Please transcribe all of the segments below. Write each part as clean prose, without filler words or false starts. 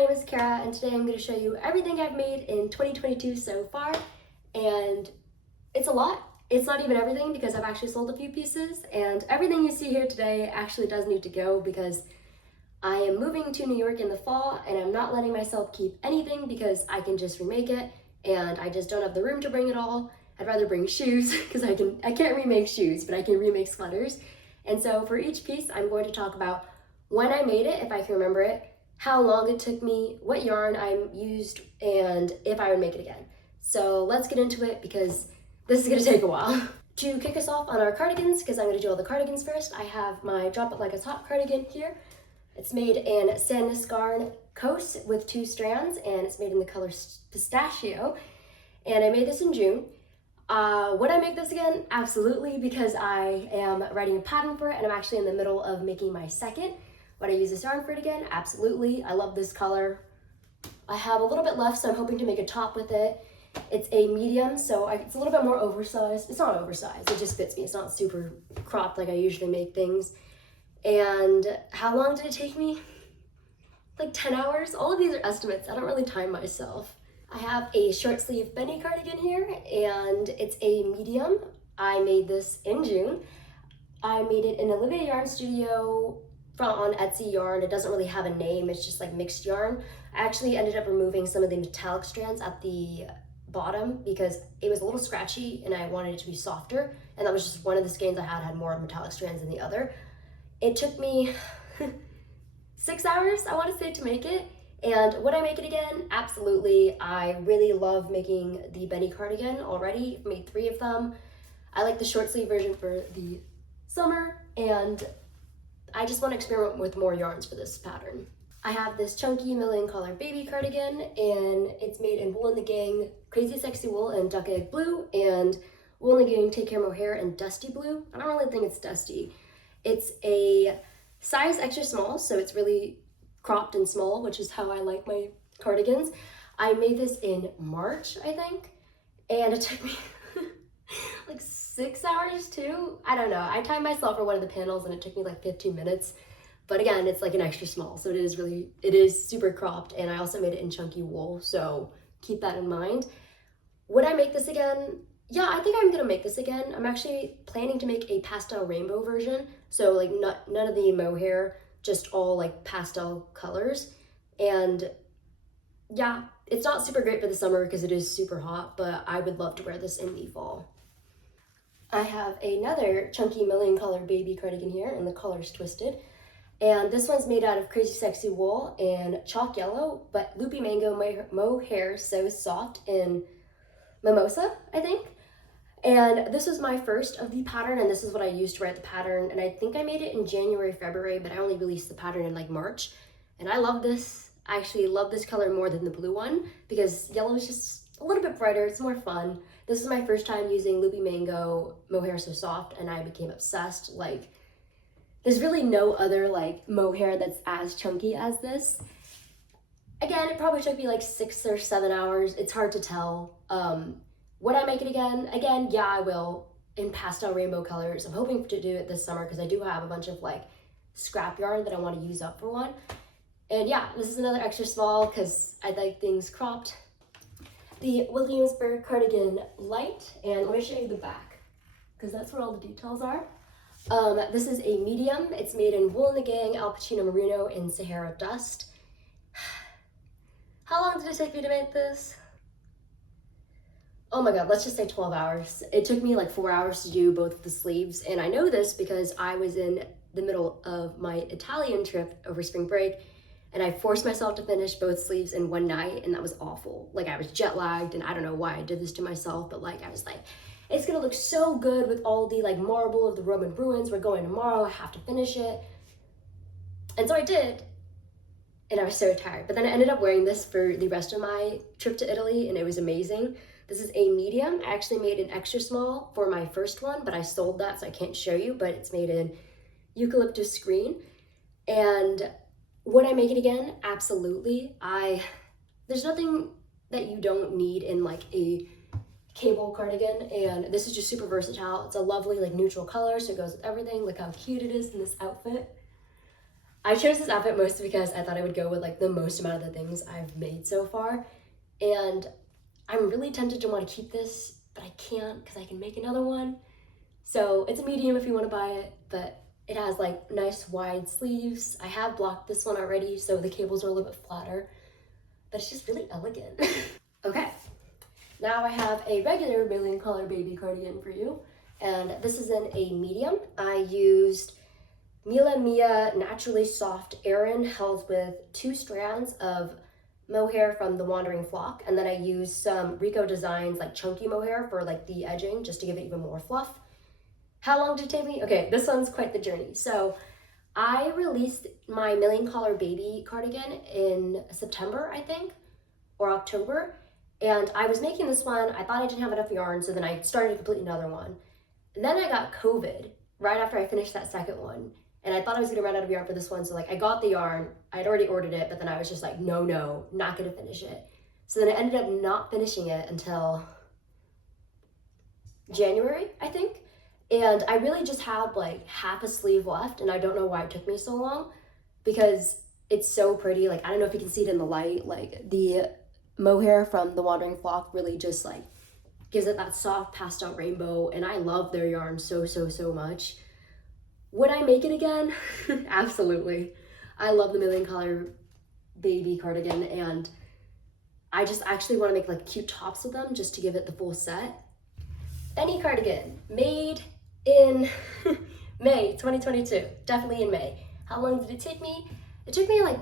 name is Kara, and today I'm going to show you everything I've made in 2022 so far, and it's a lot. It's not even everything because I've actually sold a few pieces, and everything you see here today actually does need to go because I am moving to New York in the fall, and I'm not letting myself keep anything because I can just remake it, and I just don't have the room to bring it all. I'd rather bring shoes because I can't remake shoes, but I can remake sweaters. And so for each piece, I'm going to talk about when I made it, if I can remember it, how long it took me, what yarn I used, and if I would make it again. So let's get into it because this is gonna take a while. To kick us off on our cardigans, because I'm gonna do all the cardigans first, I have my Drop It Like It's Hot cardigan here. It's made in Sandnes Garn Kos with 2 strands, and it's made in the color pistachio. And I made this in June. Would I make this again? Absolutely, because I am writing a pattern for it, and I'm actually in the middle of making my second. Would I use this yarn for it again? Absolutely. I love this color. I have a little bit left, so I'm hoping to make a top with it. It's a medium, so it's a little bit more oversized. It's not oversized, it just fits me. It's not super cropped like I usually make things. And how long did it take me? Like 10 hours? All of these are estimates. I don't really time myself. I have a short sleeve Bennie cardigan here, and it's a medium. I made this in June. I made it in Olivia Yarn Studio on Etsy yarn. It doesn't really have a name, it's just like mixed yarn. I actually ended up removing some of the metallic strands at the bottom because it was a little scratchy and I wanted it to be softer, and that was just one of the skeins I had more metallic strands than the other. It took me 6 hours, I want to say, to make it. And would I make it again? Absolutely. I really love making the Bennie cardigan already. I've made 3 of them. I like the short sleeve version for the summer, and I just want to experiment with more yarns for this pattern. I have this chunky Milion color baby cardigan, and it's made in Wool and the Gang Crazy Sexy Wool and Duck Egg Blue, and Wool and the Gang Take Care Mohair and Dusty Blue. I don't really think it's dusty. It's a size extra small, so it's really cropped and small, which is how I like my cardigans. I made this in March, I think, and it took me like 6 hours too. I don't know. I timed myself for one of the panels and it took me like 15 minutes. But again, it's like an extra small, so it is super cropped, and I also made it in chunky wool, so keep that in mind. Would I make this again? Yeah, I think I'm gonna make this again. I'm actually planning to make a pastel rainbow version, so like none of the mohair, just all like pastel colors. And yeah, it's not super great for the summer because it is super hot, but I would love to wear this in the fall. I have another chunky Milion color baby cardigan here, and the color's twisted. And this one's made out of Crazy Sexy Wool and chalk yellow, but loopy mango mohair, so soft in mimosa, I think. And this was my first of the pattern, and this is what I used to write the pattern. And I think I made it in January, February, but I only released the pattern in like March. And I love this. I actually love this color more than the blue one because yellow is just a little bit brighter. It's more fun. This is my first time using loopy mango mohair so soft, and I became obsessed. Like, there's really no other like mohair that's as chunky as this. Again, it probably took me like 6 or 7 hours. It's hard to tell. Would I make it again? Again, yeah, I will, in pastel rainbow colors. I'm hoping to do it this summer because I do have a bunch of like scrap yarn that I want to use up for one. And yeah, this is another extra small because I like things cropped. The Williamsburg Cardigan Lite, and let me show you the back because that's where all the details are. This is a medium. It's made in Wool and the Gang, alpachino merino, and Sahara dust. How long did it take me to make this? Oh my god, let's just say 12 hours. It took me like 4 hours to do both of the sleeves, and I know this because I was in the middle of my Italian trip over spring break, and I forced myself to finish both sleeves in one night, and that was awful. Like, I was jet lagged, and I don't know why I did this to myself, but like, I was like, it's gonna look so good with all the like marble of the Roman ruins. We're going tomorrow, I have to finish it. And so I did, and I was so tired. But then I ended up wearing this for the rest of my trip to Italy, and it was amazing. This is a medium. I actually made an extra small for my first one, but I sold that, so I can't show you, but it's made in eucalyptus green. And would I make it again? Absolutely. There's nothing that you don't need in like a cable cardigan, and this is just super versatile. It's a lovely like neutral color, so it goes with everything. Look how cute it is in this outfit. I chose this outfit mostly because I thought I would go with like the most amount of the things I've made so far. And I'm really tempted to want to keep this, but I can't because I can make another one. So it's a medium if you want to buy it, but it has like nice wide sleeves. I have blocked this one already, so the cables are a little bit flatter, but it's just really elegant. Okay, now I have a regular Milion color baby cardigan for you, and this is in a medium. I used Mia Naturally Soft Aran held with 2 strands of mohair from the Wandering Flock, and then I used some Rico Designs like chunky mohair for like the edging just to give it even more fluff. How long did it take me? Okay, this one's quite the journey. So I released my Milion collar baby cardigan in September, I think, or October, and I was making this one. I thought I didn't have enough yarn, so then I started to complete another one. And then I got COVID right after I finished that second one, and I thought I was gonna run out of yarn for this one, so like I got the yarn, I'd already ordered it, but then I was just like, no, not gonna finish it. So then I ended up not finishing it until January, I think. And I really just had like half a sleeve left, and I don't know why it took me so long because it's so pretty. Like, I don't know if you can see it in the light, like the mohair from the Wandering Flock really just like gives it that soft pastel rainbow, and I love their yarn so much. Would I make it again? Absolutely. I love the Milion color baby cardigan, and I just actually want to make like cute tops with them just to give it the full set. Bennie Cardigan, made in May 2022, definitely in May. How long did it take me? It took me like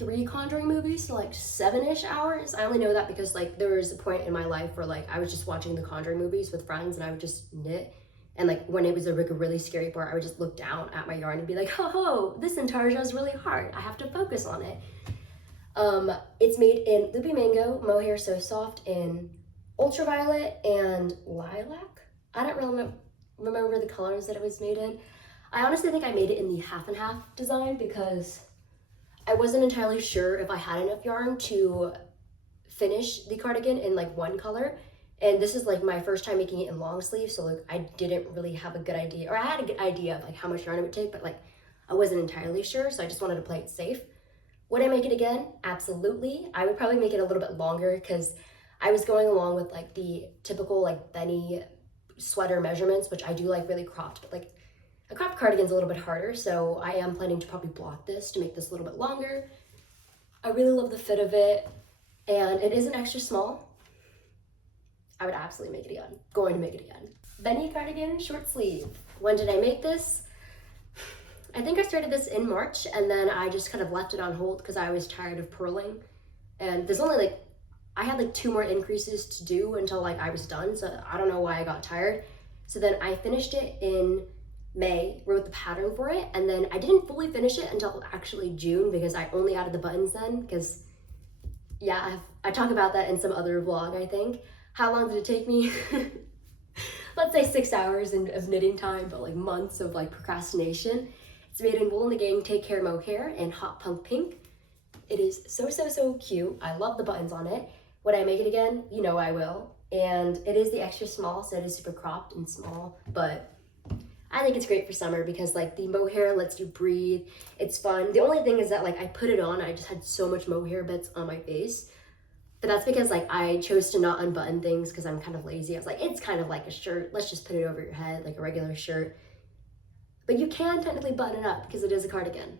3 Conjuring movies, so like 7-ish hours. I only know that because like there was a point in my life where like I was just watching the Conjuring movies with friends and I would just knit. And like when it was a really scary part, I would just look down at my yarn and be like, ho, this intarsia is really hard. I have to focus on it. It's made in Loopy Mango, mohair so soft in ultraviolet and lilac. I don't really remember the colors that it was made in. I honestly think I made it in the half and half design because I wasn't entirely sure if I had enough yarn to finish the cardigan in like one color. And this is like my first time making it in long sleeve, so like I didn't really have a good idea, or I had a good idea of like how much yarn it would take, but like I wasn't entirely sure, so I just wanted to play it safe. Would I make it again? Absolutely. I would probably make it a little bit longer because I was going along with like the typical like Bennie Sweater measurements, which I do like really cropped, but like a cropped cardigan's a little bit harder, so I am planning to probably block this to make this a little bit longer. I really love the fit of it, and it is an extra small. I would absolutely make it again. Going to make it again. Bennie Cardigan short sleeve. When did I make this? I think I started this in March, and then I just kind of left it on hold because I was tired of purling. And there's only like, I had like 2 more increases to do until like I was done, so I don't know why I got tired. So then I finished it in May, wrote the pattern for it, and then I didn't fully finish it until actually June because I only added the buttons then, because yeah, I talk about that in some other vlog, I think. How long did it take me? Let's say 6 hours of knitting time, but like months of like procrastination. It's made in Wool and the Gang Take Care mohair in Hot Punk Pink. It is so cute. I love the buttons on it. Would I make it again? You know I will. And it is the extra small, so it is super cropped and small, but I think it's great for summer because like the mohair lets you breathe. It's fun. The only thing is that like I put it on, I just had so much mohair bits on my face. But that's because like I chose to not unbutton things because I'm kind of lazy. I was like, it's kind of like a shirt. Let's just put it over your head like a regular shirt. But you can technically button it up because it is a cardigan.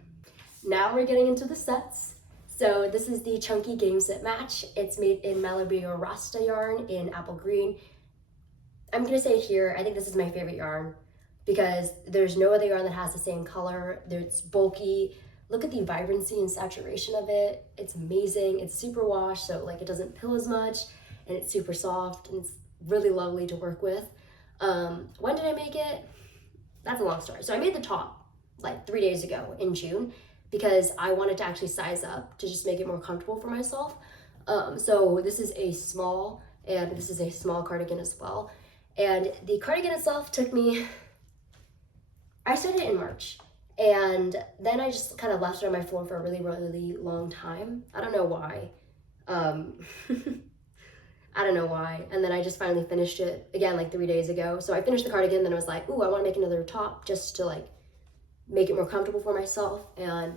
Now we're getting into the sets. So this is the Chunky Game Set Match. It's made in Malibu Rasta yarn in apple green. I'm gonna say here, I think this is my favorite yarn because there's no other yarn that has the same color. It's bulky. Look at the vibrancy and saturation of it. It's amazing. It's super wash, so like it doesn't pill as much, and it's super soft, and it's really lovely to work with. When did I make it? That's a long story. So I made the top like 3 days ago in June because I wanted to actually size up to just make it more comfortable for myself. So this is a small, and this is a small cardigan as well. And the cardigan itself took me, I started it in March. And then I just kind of left it on my floor for a really long time. I don't know why. I don't know why. And then I just finally finished it again like 3 days ago. So I finished the cardigan, then I was like, ooh, I want to make another top just to like make it more comfortable for myself. And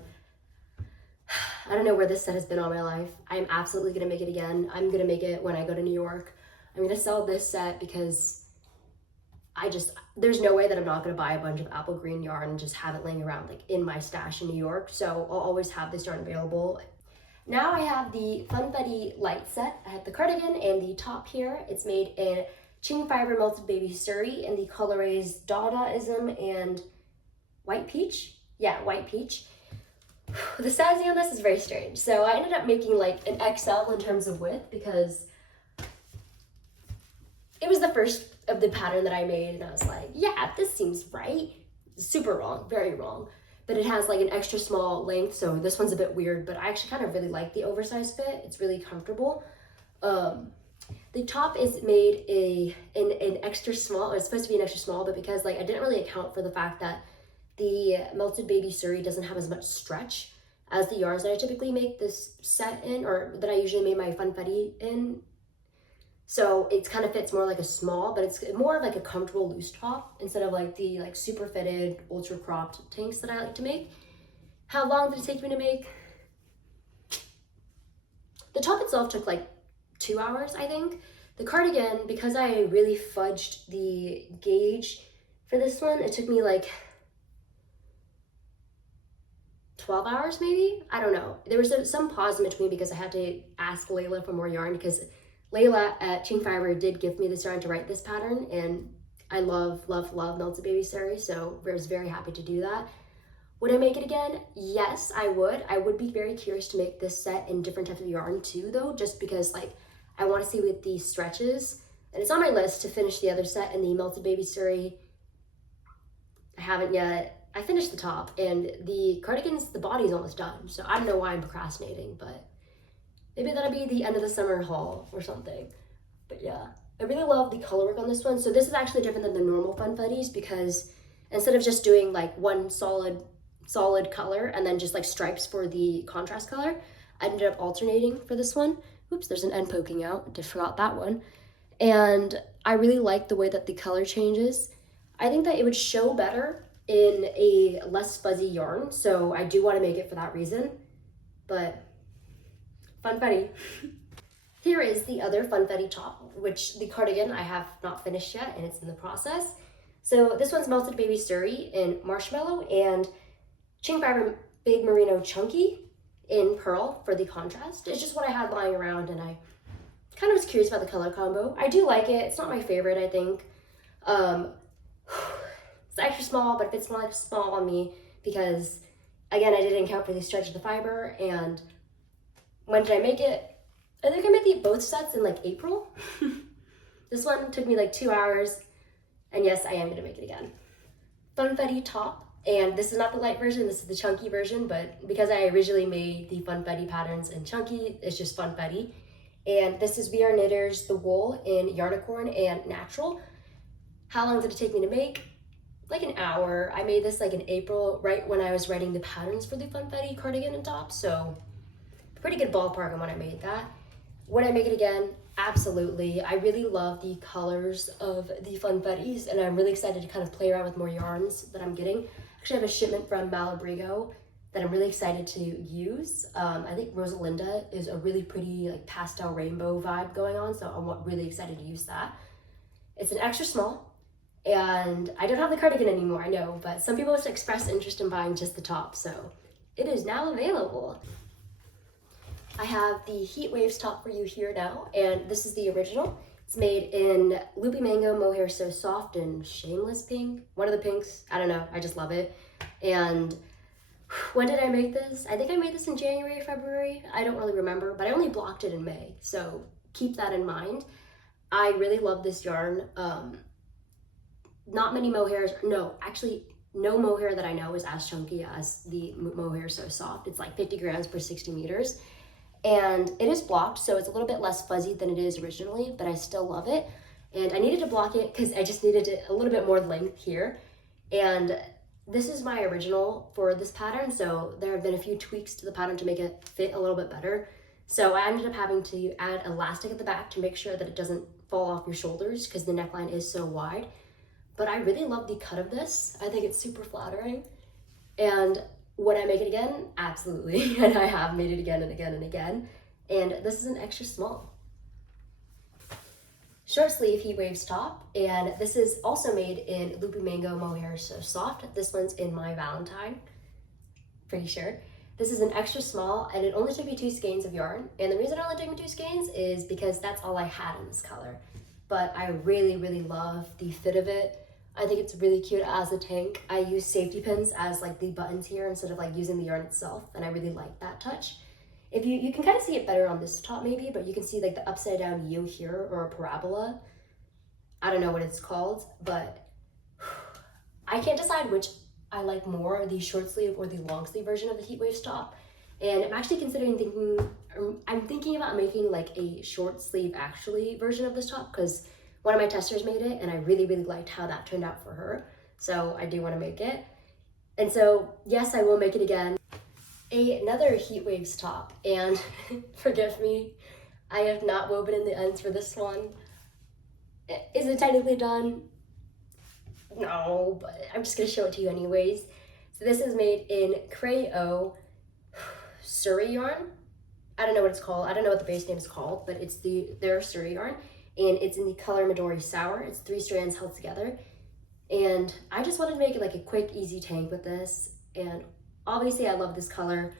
I don't know where this set has been all my life. I'm absolutely gonna make it again. I'm gonna make it when I go to New York. I'm gonna sell this set because there's no way that I'm not gonna buy a bunch of apple green yarn and just have it laying around like in my stash in New York. So I'll always have this yarn available. Now I have the Funfetti Lite set. I have the cardigan and the top here. It's made in qing fibre melted baby suri, and the colorways Dadaism and white peach. Yeah, white peach. The sizing on this is very strange. So I ended up making like an XL in terms of width because it was the first of the pattern that I made, and I was like, yeah, this seems right. Super wrong, very wrong. But it has like an extra small length, so this one's a bit weird, but I actually kind of really like the oversized fit. It's really comfortable. The top is made an extra small, or it's supposed to be an extra small, but because like I didn't really account for the fact that the melted baby suri doesn't have as much stretch as the yarns that I typically make this set in, or that I usually made my Funfetti in. So it kind of fits more like a small, but it's more of like a comfortable loose top instead of like the like super fitted, ultra cropped tanks that I like to make. How long did it take me to make? The top itself took like 2 hours, I think. The cardigan, because I really fudged the gauge for this one, it took me like 12 hours maybe? I don't know. There was some pause in between because I had to ask Layla for more yarn, because Layla at Qing Fibre did give me this yarn to write this pattern, and I love, love, love melted baby suri, so I was very happy to do that. Would I make it again? Yes, I would. I would be very curious to make this set in different types of yarn too, though, just because like I want to see what the stretches, and it's on my list to finish the other set in the melted baby suri. I haven't yet. I finished the top, and the cardigan's, the body's almost done, so I don't know why I'm procrastinating, but maybe that'll be the end of the summer haul or something. But yeah, I really love the color work on this one. So this is actually different than the normal Funfettis, because instead of just doing like one solid color and then just like stripes for the contrast color, I ended up alternating for this one. Oops, there's an end poking out. I just forgot that one. And I really like the way that the color changes. I think that it would show better in a less fuzzy yarn, so I do want to make it for that reason. But Funfetti. Here is the other Funfetti top, which the cardigan I have not finished yet, and it's in the process. So this one's melted baby suri in marshmallow and qing fibre big merino chunky in pearl for the contrast. It's just what I had lying around, and I kind of was curious about the color combo. I do like it. It's not my favorite, I think. It's extra small, but it fits more like small on me because, again, I didn't account for the stretch of the fiber. And when did I make it? I think I made both sets in like April. This one took me like 2 hours, and yes, I am gonna make it again. Funfetti top, and this is not the light version, this is the chunky version, but because I originally made the Funfetti patterns in chunky, it's just Funfetti. And this is We Are Knitters, the wool in Yarnicorn and natural. How long did it take me to make? Like an hour. I made this like in April, right when I was writing the patterns for the Funfetti cardigan and top, so pretty good ballpark on when I made that. Would I make it again? Absolutely. I really love the colors of the Funfettis, and I'm really excited to kind of play around with more yarns that I'm getting. Actually, I have a shipment from Malabrigo that I'm really excited to use. I think Rosalinda is a really pretty like pastel rainbow vibe going on, so I'm really excited to use that. It's an extra small, and I don't have the cardigan anymore, I know, but some people have expressed interest in buying just the top, so it is now available. I have the Heat Waves top for you here now, and this is the original. It's made in Loopy Mango, Mohair So Soft, and Shameless Pink. One of the pinks, I don't know, I just love it. And when did I make this? I think I made this in January or February. I don't really remember, but I only blocked it in May, so keep that in mind. I really love this yarn. Not many mohairs, no, actually, no mohair that I know is as chunky as the Mohair So Soft. It's like 50 grams per 60 meters. And it is blocked, so it's a little bit less fuzzy than it is originally, but I still love it. And I needed to block it because I just needed a little bit more length here. And this is my original for this pattern, so there have been a few tweaks to the pattern to make it fit a little bit better. So I ended up having to add elastic at the back to make sure that it doesn't fall off your shoulders because the neckline is so wide. But I really love the cut of this. I think it's super flattering. And would I make it again? Absolutely. And I have made it again and again and again. And this is an extra small. Short sleeve heat waves top, and this is also made in loopy mango mohair so soft. This one's in my Valentine, pretty sure. This is an extra small, and it only took me 2 skeins of yarn. And the reason it only took me 2 skeins is because that's all I had in this color. But I really, really love the fit of it. I think it's really cute as a tank. I use safety pins as like the buttons here instead of like using the yarn itself, and I really like that touch. If you can kind of see it better on this top maybe, but you can see like the upside down U here, or a parabola. I don't know what it's called, but I can't decide which I like more, the short sleeve or the long sleeve version of the heat waves top. And I'm actually I'm thinking about making like a short sleeve actually version of this top, because one of my testers made it and I really, really liked how that turned out for her. So I do want to make it. And so yes, I will make it again. Another heat waves top, and forgive me, I have not woven in the ends for this one. Is it technically done? No, but I'm just gonna show it to you anyways. So this is made in Creo Suri yarn. I don't know what it's called. I don't know what the base name is called, but it's their Suri yarn, and it's in the color Midori Sour. It's 3 strands held together, and I just wanted to make it like a quick, easy tank with this. And obviously, I love this color.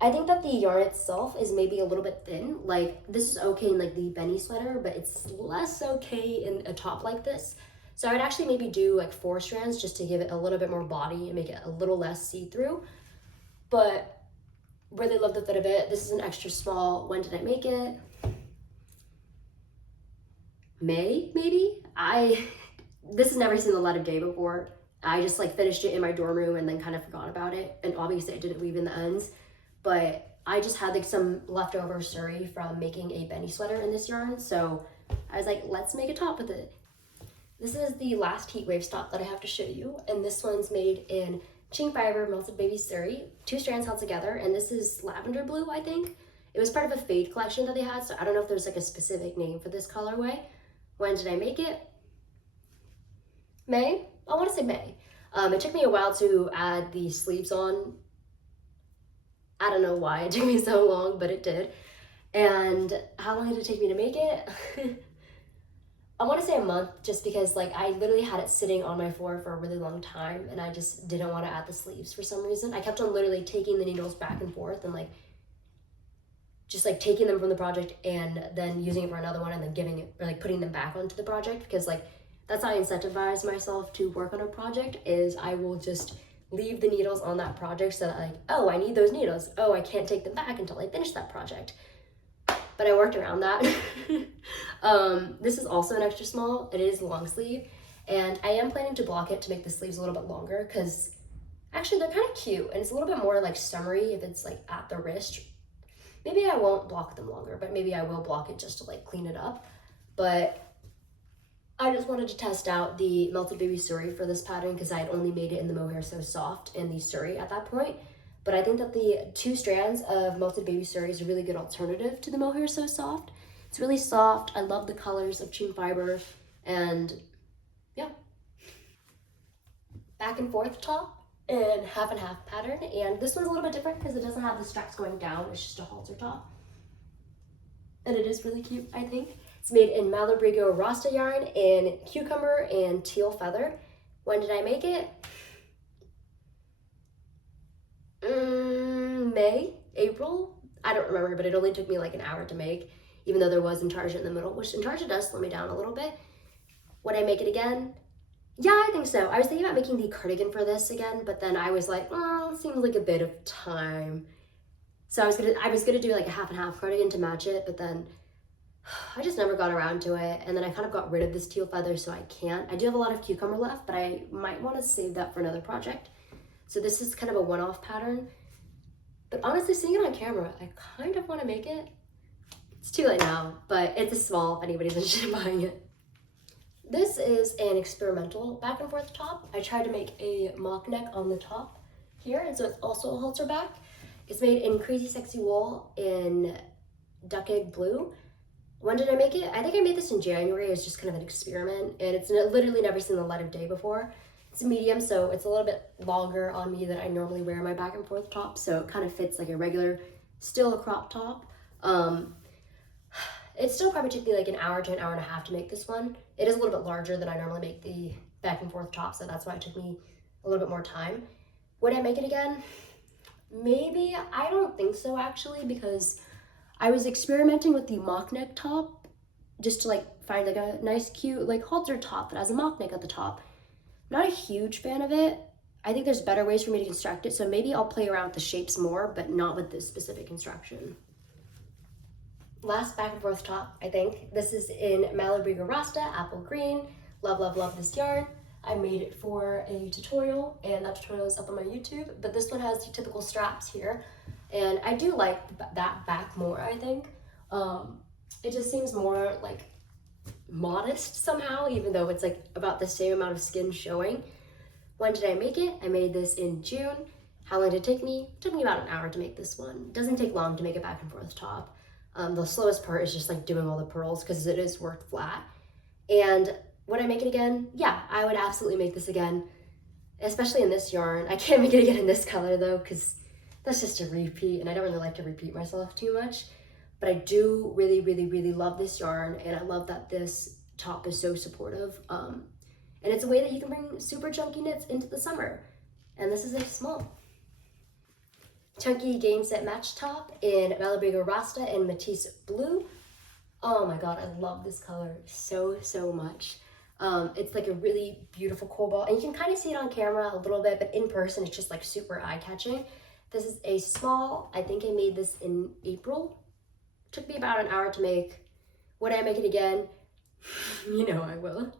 I think that the yarn itself is maybe a little bit thin. Like, this is okay in like the Bennie Sweater, but it's less okay in a top like this. So I would actually maybe do like 4 strands just to give it a little bit more body and make it a little less see-through. But really love the fit of it. This is an extra small. When did I make it? May, maybe? This has never seen the light of day before. I just like finished it in my dorm room and then kind of forgot about it. And obviously I didn't weave in the ends, but I just had like some leftover suri from making a Bennie sweater in this yarn. So I was like, let's make a top with it. This is the last heat wave top that I have to show you. And this one's made in qing fiber melted baby suri, 2 strands held together. And this is lavender blue, I think. It was part of a fade collection that they had. So I don't know if there's like a specific name for this colorway. When did I make it? May? I want to say May. It took me a while to add the sleeves on. I don't know why it took me so long, but it did. And how long did it take me to make it? I want to say a month, just because like I literally had it sitting on my floor for a really long time, and I just didn't want to add the sleeves for some reason. I kept on literally taking the needles back and forth and like just like taking them from the project and then using it for another one and then giving it, or like putting them back onto the project, because like that's how I incentivize myself to work on a project, is I will just leave the needles on that project so that like, oh, I need those needles. Oh, I can't take them back until I finish that project. But I worked around that. This is also an extra small. It is long sleeve, and I am planning to block it to make the sleeves a little bit longer, because actually they're kind of cute and it's a little bit more like summery if it's like at the wrist. Maybe I won't block them longer, but maybe I will block it just to like clean it up. But I just wanted to test out the melted baby suri for this pattern, because I had only made it in the mohair so soft and the suri at that point. But I think that the 2 strands of melted baby suri is a really good alternative to the mohair so soft. It's really soft. I love the colors of qing fiber, and yeah. Back and forth top in half and half pattern, and this one's a little bit different because it doesn't have the straps going down. It's just a halter top, and it is really cute, I think. It's made in Rico rasta yarn in cucumber and teal feather. When did I make it? May, April? I don't remember, but it only took me like an hour to make, even though there was Intarsia in the middle, which Intarsia does slow me down a little bit. Would I make it again? Yeah, I think so. I was thinking about making the cardigan for this again, but then I was like, oh, it seems like a bit of time. So I was gonna do like a half and half cardigan to match it, but then I just never got around to it, and then I kind of got rid of this teal feather, so I can't. I do have a lot of cucumber left, but I might want to save that for another project. So this is kind of a one-off pattern. But honestly, seeing it on camera, I kind of want to make it. It's too late now, but it's a small if anybody's interested in buying it. This is an experimental back and forth top. I tried to make a mock neck on the top here, and so it's also a halter back. It's made in Crazy Sexy Wool in Duck Egg Blue. When did I make it? I think I made this in January. It was just kind of an experiment, and it's literally never seen the light of day before. It's a medium, so it's a little bit longer on me than I normally wear my back and forth top, so it kind of fits like a regular, still a crop top. It still probably took me like an hour to an hour and a half to make this one. It is a little bit larger than I normally make the back and forth top, so that's why it took me a little bit more time. Would I make it again? Maybe. I don't think so, actually, because I was experimenting with the mock neck top just to like find like a nice cute like halter top that has a mock neck at the top. I'm not a huge fan of it. I think there's better ways for me to construct it, so maybe I'll play around with the shapes more, but not with this specific construction. Last back and forth top, I think. This is in Malibu Rasta, apple green. Love, love, love this yarn. I made it for a tutorial, and that tutorial is up on my YouTube, but this one has the typical straps here, and I do like that back more, I think. It just seems more like modest somehow, even though it's like about the same amount of skin showing. When did I make it? I made this in June. How long did it take me? It took me about an hour to make this one. It doesn't take long to make a back and forth top. The slowest part is just like doing all the purls because it is worked flat. And would I make it again? Yeah, I would absolutely make this again, especially in this yarn. I can't make it again in this color though, because that's just a repeat, and I don't really like to repeat myself too much. But I do really, really, really love this yarn, and I love that this top is so supportive. And it's a way that you can bring super chunky knits into the summer. And this is a small. Chunky game set match top in Malibu Rasta and Matisse Blue. Oh my god, I love this color so, so much. It's like a really beautiful cobalt, and you can kind of see it on camera a little bit, but in person it's just like super eye-catching. This is a small. I think I made this in April. Took me about an hour to make. Would I make it again? You know I will.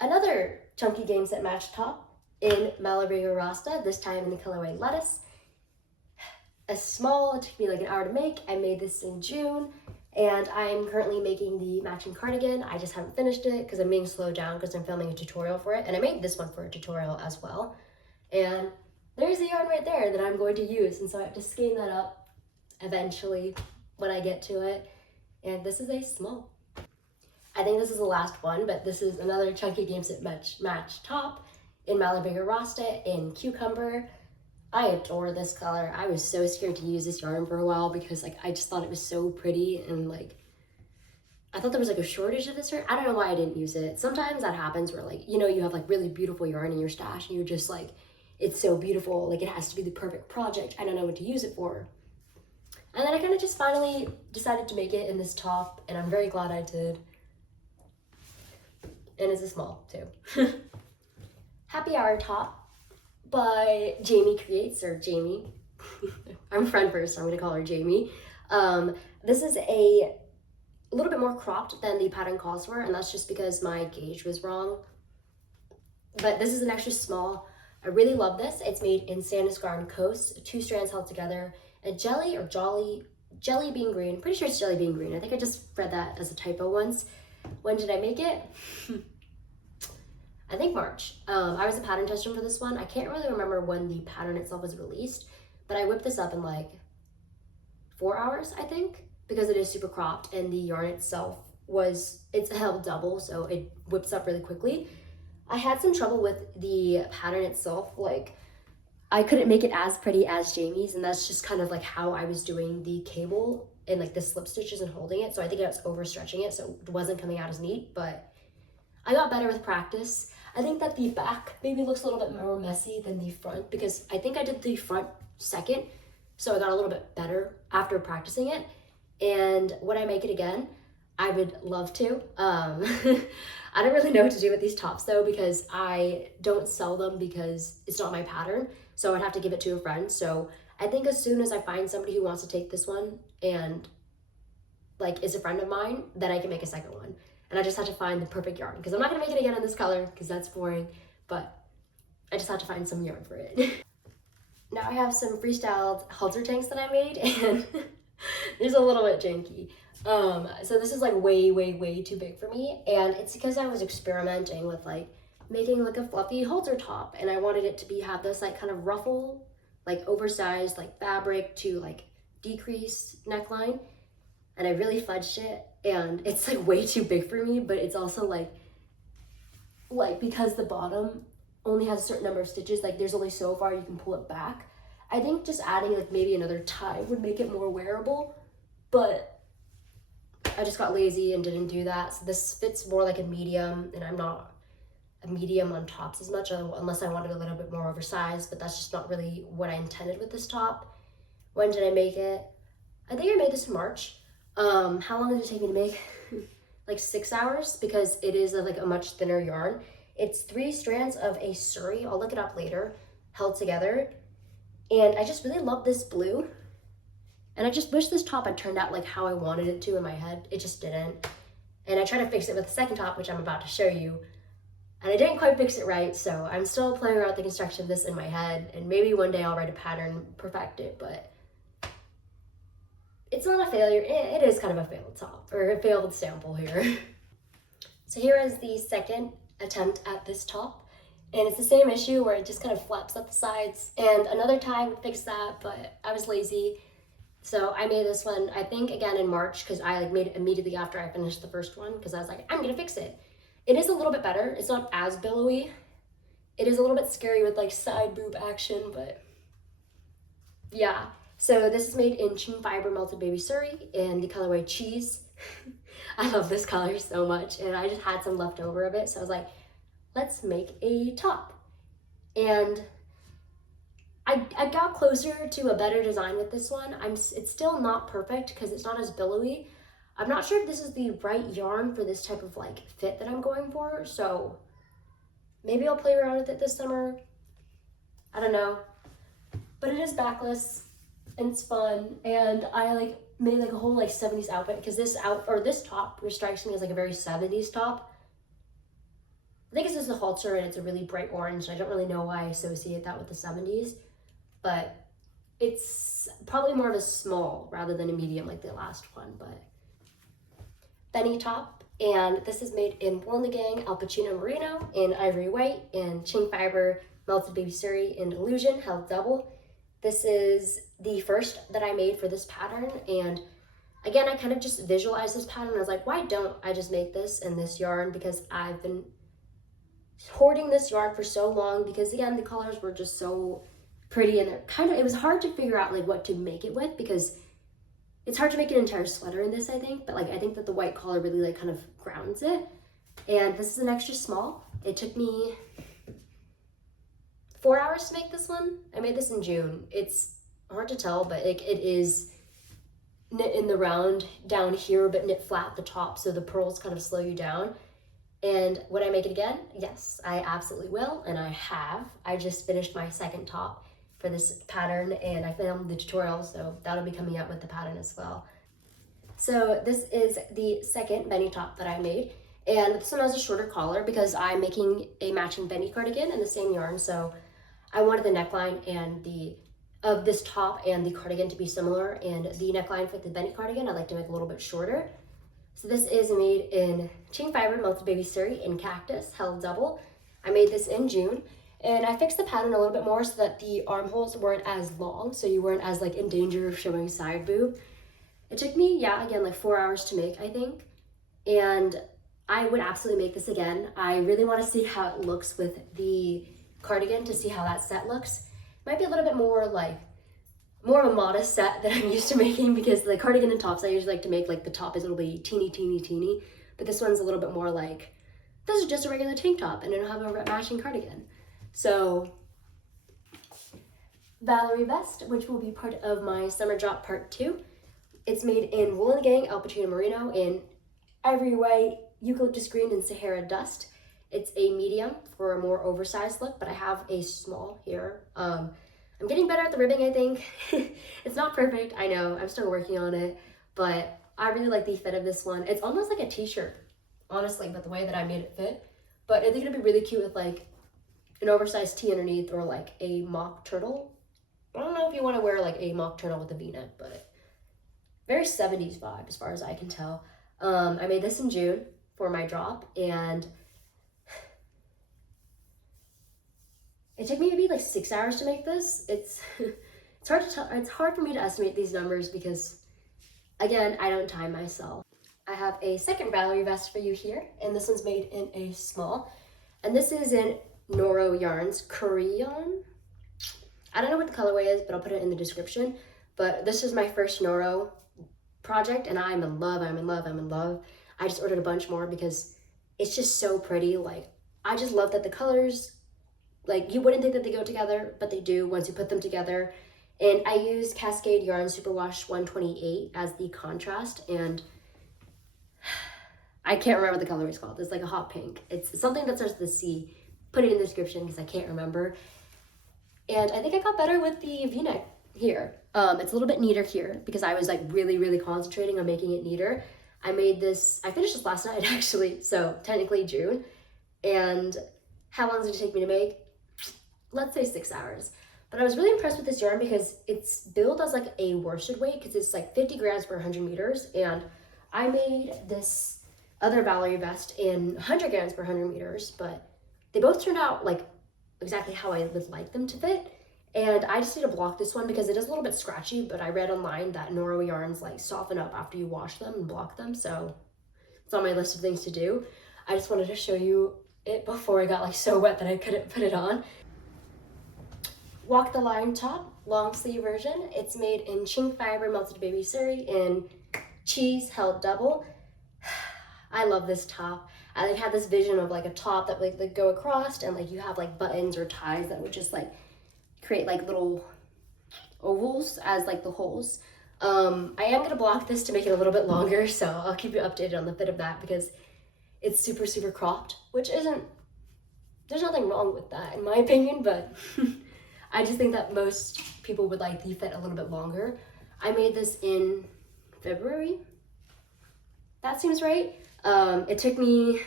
Another chunky game set match top in Malibu Rasta, this time in the colorway Lettuce. A small, it took me like an hour to make. I made this in June, and I'm currently making the matching cardigan. I just haven't finished it because I'm being slowed down because I'm filming a tutorial for it, and I made this one for a tutorial as well. And there's the yarn right there that I'm going to use, and so I have to skein that up eventually when I get to it. And this is a small. I think this is the last one, but this is another chunky game set match top in Malibu Rasta in Cucumber. I adore this color. I was so scared to use this yarn for a while because like I just thought it was so pretty, and like I thought there was like a shortage of this yarn. I don't know why I didn't use it. Sometimes that happens where like, you know, you have like really beautiful yarn in your stash and you're just like, it's so beautiful, like it has to be the perfect project. I don't know what to use it for. And then I kind of just finally decided to make it in this top, and I'm very glad I did. And it's a small too. Happy Hour top by Jamie Creates, or Jamie. I'm a friend first, so I'm gonna call her Jamie. This is a little bit more cropped than the pattern calls for, and that's just because my gauge was wrong. But this is an extra small. I really love this. It's made in Sandnes Garn Kos, 2 strands held together, a jelly or jelly bean green. Pretty sure it's jelly bean green. I think I just read that as a typo once. When did I make it? I think March. I was a pattern tester for this one. I can't really remember when the pattern itself was released, but I whipped this up in like 4 hours, I think, because it is super cropped, and the yarn itself it's held double, so it whips up really quickly. I had some trouble with the pattern itself. Like, I couldn't make it as pretty as Jamie's, and that's just kind of like how I was doing the cable and like the slip stitches and holding it. So I think I was overstretching it, so it wasn't coming out as neat, but I got better with practice. I think that the back maybe looks a little bit more messy than the front, because I think I did the front second, so I got a little bit better after practicing it. And would I make it again? I would love to. I don't really know what to do with these tops though, because I don't sell them because it's not my pattern, so I'd have to give it to a friend. So I think as soon as I find somebody who wants to take this one and like is a friend of mine, then I can make a second one. And I just have to find the perfect yarn, because I'm not gonna make it again in this color because that's boring, but I just have to find some yarn for it. Now I have some freestyled halter tanks that I made, and it's a little bit janky. So this is like way too big for me, and it's because I was experimenting with like making like a fluffy halter top, and I wanted it to have this like kind of ruffle, like oversized like fabric to like decrease neckline, and I really fudged it, and it's like way too big for me, but it's also like because the bottom only has a certain number of stitches. Like there's only so far you can pull it back. I think just adding like maybe another tie would make it more wearable, but I just got lazy and didn't do that. So this fits more like a medium, and I'm not a medium on tops as much unless I wanted a little bit more oversized, but that's just not really what I intended with this top. When did I make it? I think I made this in March. How long did it take me to make? Like 6 hours, because it is like a much thinner yarn. It's 3 strands of a suri, I'll look it up later, held together. And I just really love this blue. And I just wish this top had turned out like how I wanted it to in my head. It just didn't. And I tried to fix it with the second top, which I'm about to show you. And I didn't quite fix it right, so I'm still playing around with the construction of this in my head. And maybe one day I'll write a pattern, perfect it, but it's not a failure. It is kind of a failed top, or a failed sample here. So here is the second attempt at this top. And it's the same issue where it just kind of flaps up the sides. And another tie would fix that, but I was lazy. So I made this one, I think, again in March, because I like made it immediately after I finished the first one, because I was like, I'm gonna fix it. It is a little bit better. It's not as billowy. It is a little bit scary with like side boob action, but yeah. So this is made in qing fibre melted baby suri in the colorway cheese. I love this color so much, and I just had some left over of it, so I was like, let's make a top. And I got closer to a better design with this one. It's still not perfect because it's not as billowy. I'm not sure if this is the right yarn for this type of like fit that I'm going for, so maybe I'll play around with it this summer. I don't know. But it is backless and it's fun, and I like made like a whole like 70s outfit, because this top strikes me as like a very 70s top. I think it's just a halter and it's a really bright orange. I don't really know why I associate that with the 70s, but it's probably more of a small rather than a medium like the last one. But Bennie top, and this is made in Williamsburg alpachino merino in ivory white in qing fibre melted baby suri in illusion held double. This is the first that I made for this pattern, and again I kind of just visualized this pattern. I was like, why don't I just make this in this yarn, because I've been hoarding this yarn for so long, because again the colors were just so pretty, and it was hard to figure out like what to make it with, because it's hard to make an entire sweater in this, I think, but like I think that the white collar really like kind of grounds it. And this is an extra small. It took me 4 hours to make this one. I made this in June. It's hard to tell, but it is knit in the round down here, but knit flat at the top, so the pearls kind of slow you down. And would I make it again? Yes, I absolutely will, and I have. I just finished my second top for this pattern, and I filmed the tutorial, so that'll be coming out with the pattern as well. So this is the second Bennie top that I made, and this one has a shorter collar because I'm making a matching Bennie cardigan in the same yarn, so I wanted the neckline and of this top and the cardigan to be similar, and the neckline for the Bennie cardigan I like to make a little bit shorter. So this is made in qing fibre melted baby suri in cactus held double. I made this in June, and I fixed the pattern a little bit more so that the armholes weren't as long, so you weren't as like in danger of showing side boob. It took me, yeah, again, like 4 hours to make, I think, and I would absolutely make this again. I really want to see how it looks with the cardigan, to see how that set looks. Might be a little bit more of a modest set that I'm used to making, because the cardigan and tops I usually like to make like the top is it'll be teeny, but this one's a little bit more like, this is just a regular tank top and it'll have a matching cardigan. So Valerie Vest, which will be part of my summer drop part 2. It's made in Williamsburg alpachino merino in ivory white, eucalyptus green, and Sahara dust. It's a medium for a more oversized look, but I have a small here. I'm getting better at the ribbing, I think. It's not perfect, I know, I'm still working on it, but I really like the fit of this one. It's almost like a t-shirt, honestly, but the way that I made it fit. But I think it'd be really cute with like an oversized tee underneath, or like a mock turtle. I don't know if you want to wear like a mock turtle with a v-neck, but very 70s vibe as far as I can tell. I made this in June for my drop, and it took me maybe like 6 hours to make this. It's hard to tell. It's hard for me to estimate these numbers because, again, I don't time myself. I have a second Valerie vest for you here, and this one's made in a small, and this is in Noro Yarns Korean. I don't know what the colorway is, but I'll put it in the description. But this is my first Noro project, and I'm in love, I'm in love, I'm in love. I just ordered a bunch more because it's just so pretty. Like, I just love that the colors, like, you wouldn't think that they go together, but they do once you put them together. And I used Cascade Yarn Superwash 128 as the contrast, and I can't remember the color it's called. It's like a hot pink. It's something that starts with a C. Put it in the description because I can't remember. And I think I got better with the V-neck here. It's a little bit neater here because I was like really concentrating on making it neater. I finished this last night actually, so technically June. And how long did it take me to make? Let's say 6 hours. But I was really impressed with this yarn because it's billed as like a worsted weight because it's like 50 grams per 100 meters. And I made this other Valerie Vest in 100 grams per 100 meters, but they both turned out like exactly how I would like them to fit. And I just need to block this one because it is a little bit scratchy, but I read online that Noro yarns like soften up after you wash them and block them, so it's on my list of things to do. I just wanted to show you it before I got like so wet that I couldn't put it on. Walk the Line top, long sleeve version. It's made in qing fiber melted baby suri in cheese held double. I love this top. I like had this vision of like a top that like go across and like you have like buttons or ties that would just like create like little ovals as like the holes. I am gonna block this to make it a little bit longer, so I'll keep you updated on the fit of that because it's super cropped, which there's nothing wrong with that in my opinion, but I just think that most people would like the fit a little bit longer. I made this in February. That seems right. It took me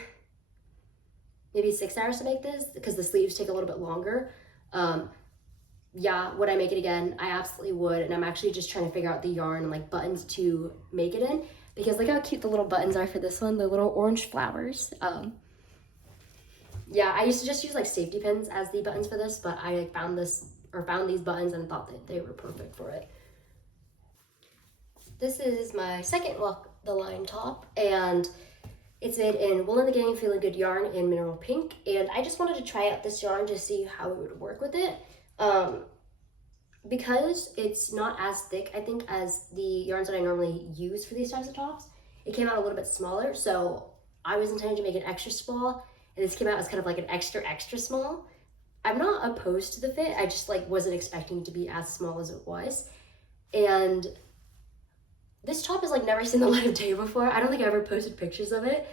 maybe 6 hours to make this because the sleeves take a little bit longer. Yeah, would I make it again? I absolutely would, and I'm actually just trying to figure out the yarn and like buttons to make it in because look how cute the little buttons are for this one, the little orange flowers. Yeah, I used to just use like safety pins as the buttons for this, but I like found these buttons and thought that they were perfect for it. This is my second Walk the Line top, and it's made in Wool in the Gang Feeling Good yarn in mineral pink, and I just wanted to try out this yarn to see how it would work with it. Because it's not as thick, I think, as the yarns that I normally use for these types of tops, it came out a little bit smaller, so I was intending to make it extra small, and this came out as kind of like an extra small. I'm not opposed to the fit, I just like wasn't expecting it to be as small as it was. And this top has like never seen the light of day before. I don't think I ever posted pictures of it,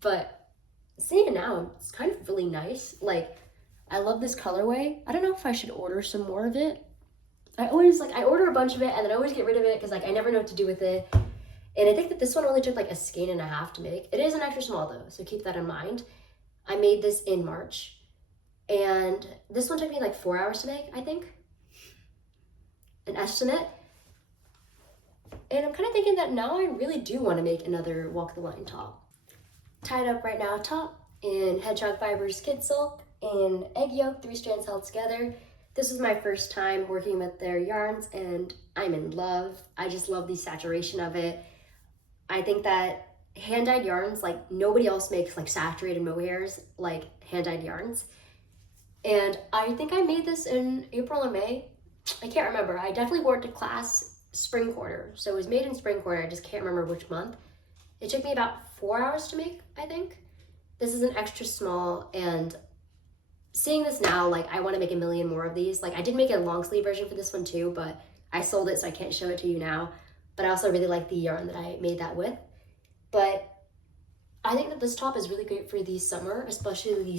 but seeing it now, it's kind of really nice. Like, I love this colorway. I don't know if I should order some more of it. I order a bunch of it and then I always get rid of it because like I never know what to do with it. And I think that this one only took like a skein and a half to make. It is an extra small though, so keep that in mind. I made this in March, and this one took me like 4 hours to make, I think, an estimate. And I'm kind of thinking that now I really do want to make another Walk the Line top. Tied up right now top in Hedgehog Fibers Kid Silk in egg yolk, 3 strands held together. This was my first time working with their yarns and I'm in love. I just love the saturation of it. I think that hand-dyed yarns, like nobody else makes like saturated mohairs like hand-dyed yarns. And I think I made this in April or May. I can't remember. I definitely wore it to class spring quarter. So it was made in spring quarter. I just can't remember which month. It took me about 4 hours to make, I think. This is an extra small, and seeing this now, like I want to make a million more of these. Like I did make a long sleeve version for this one too, but I sold it so I can't show it to you now. But I also really like the yarn that I made that with. But I think that this top is really great for the summer, especially the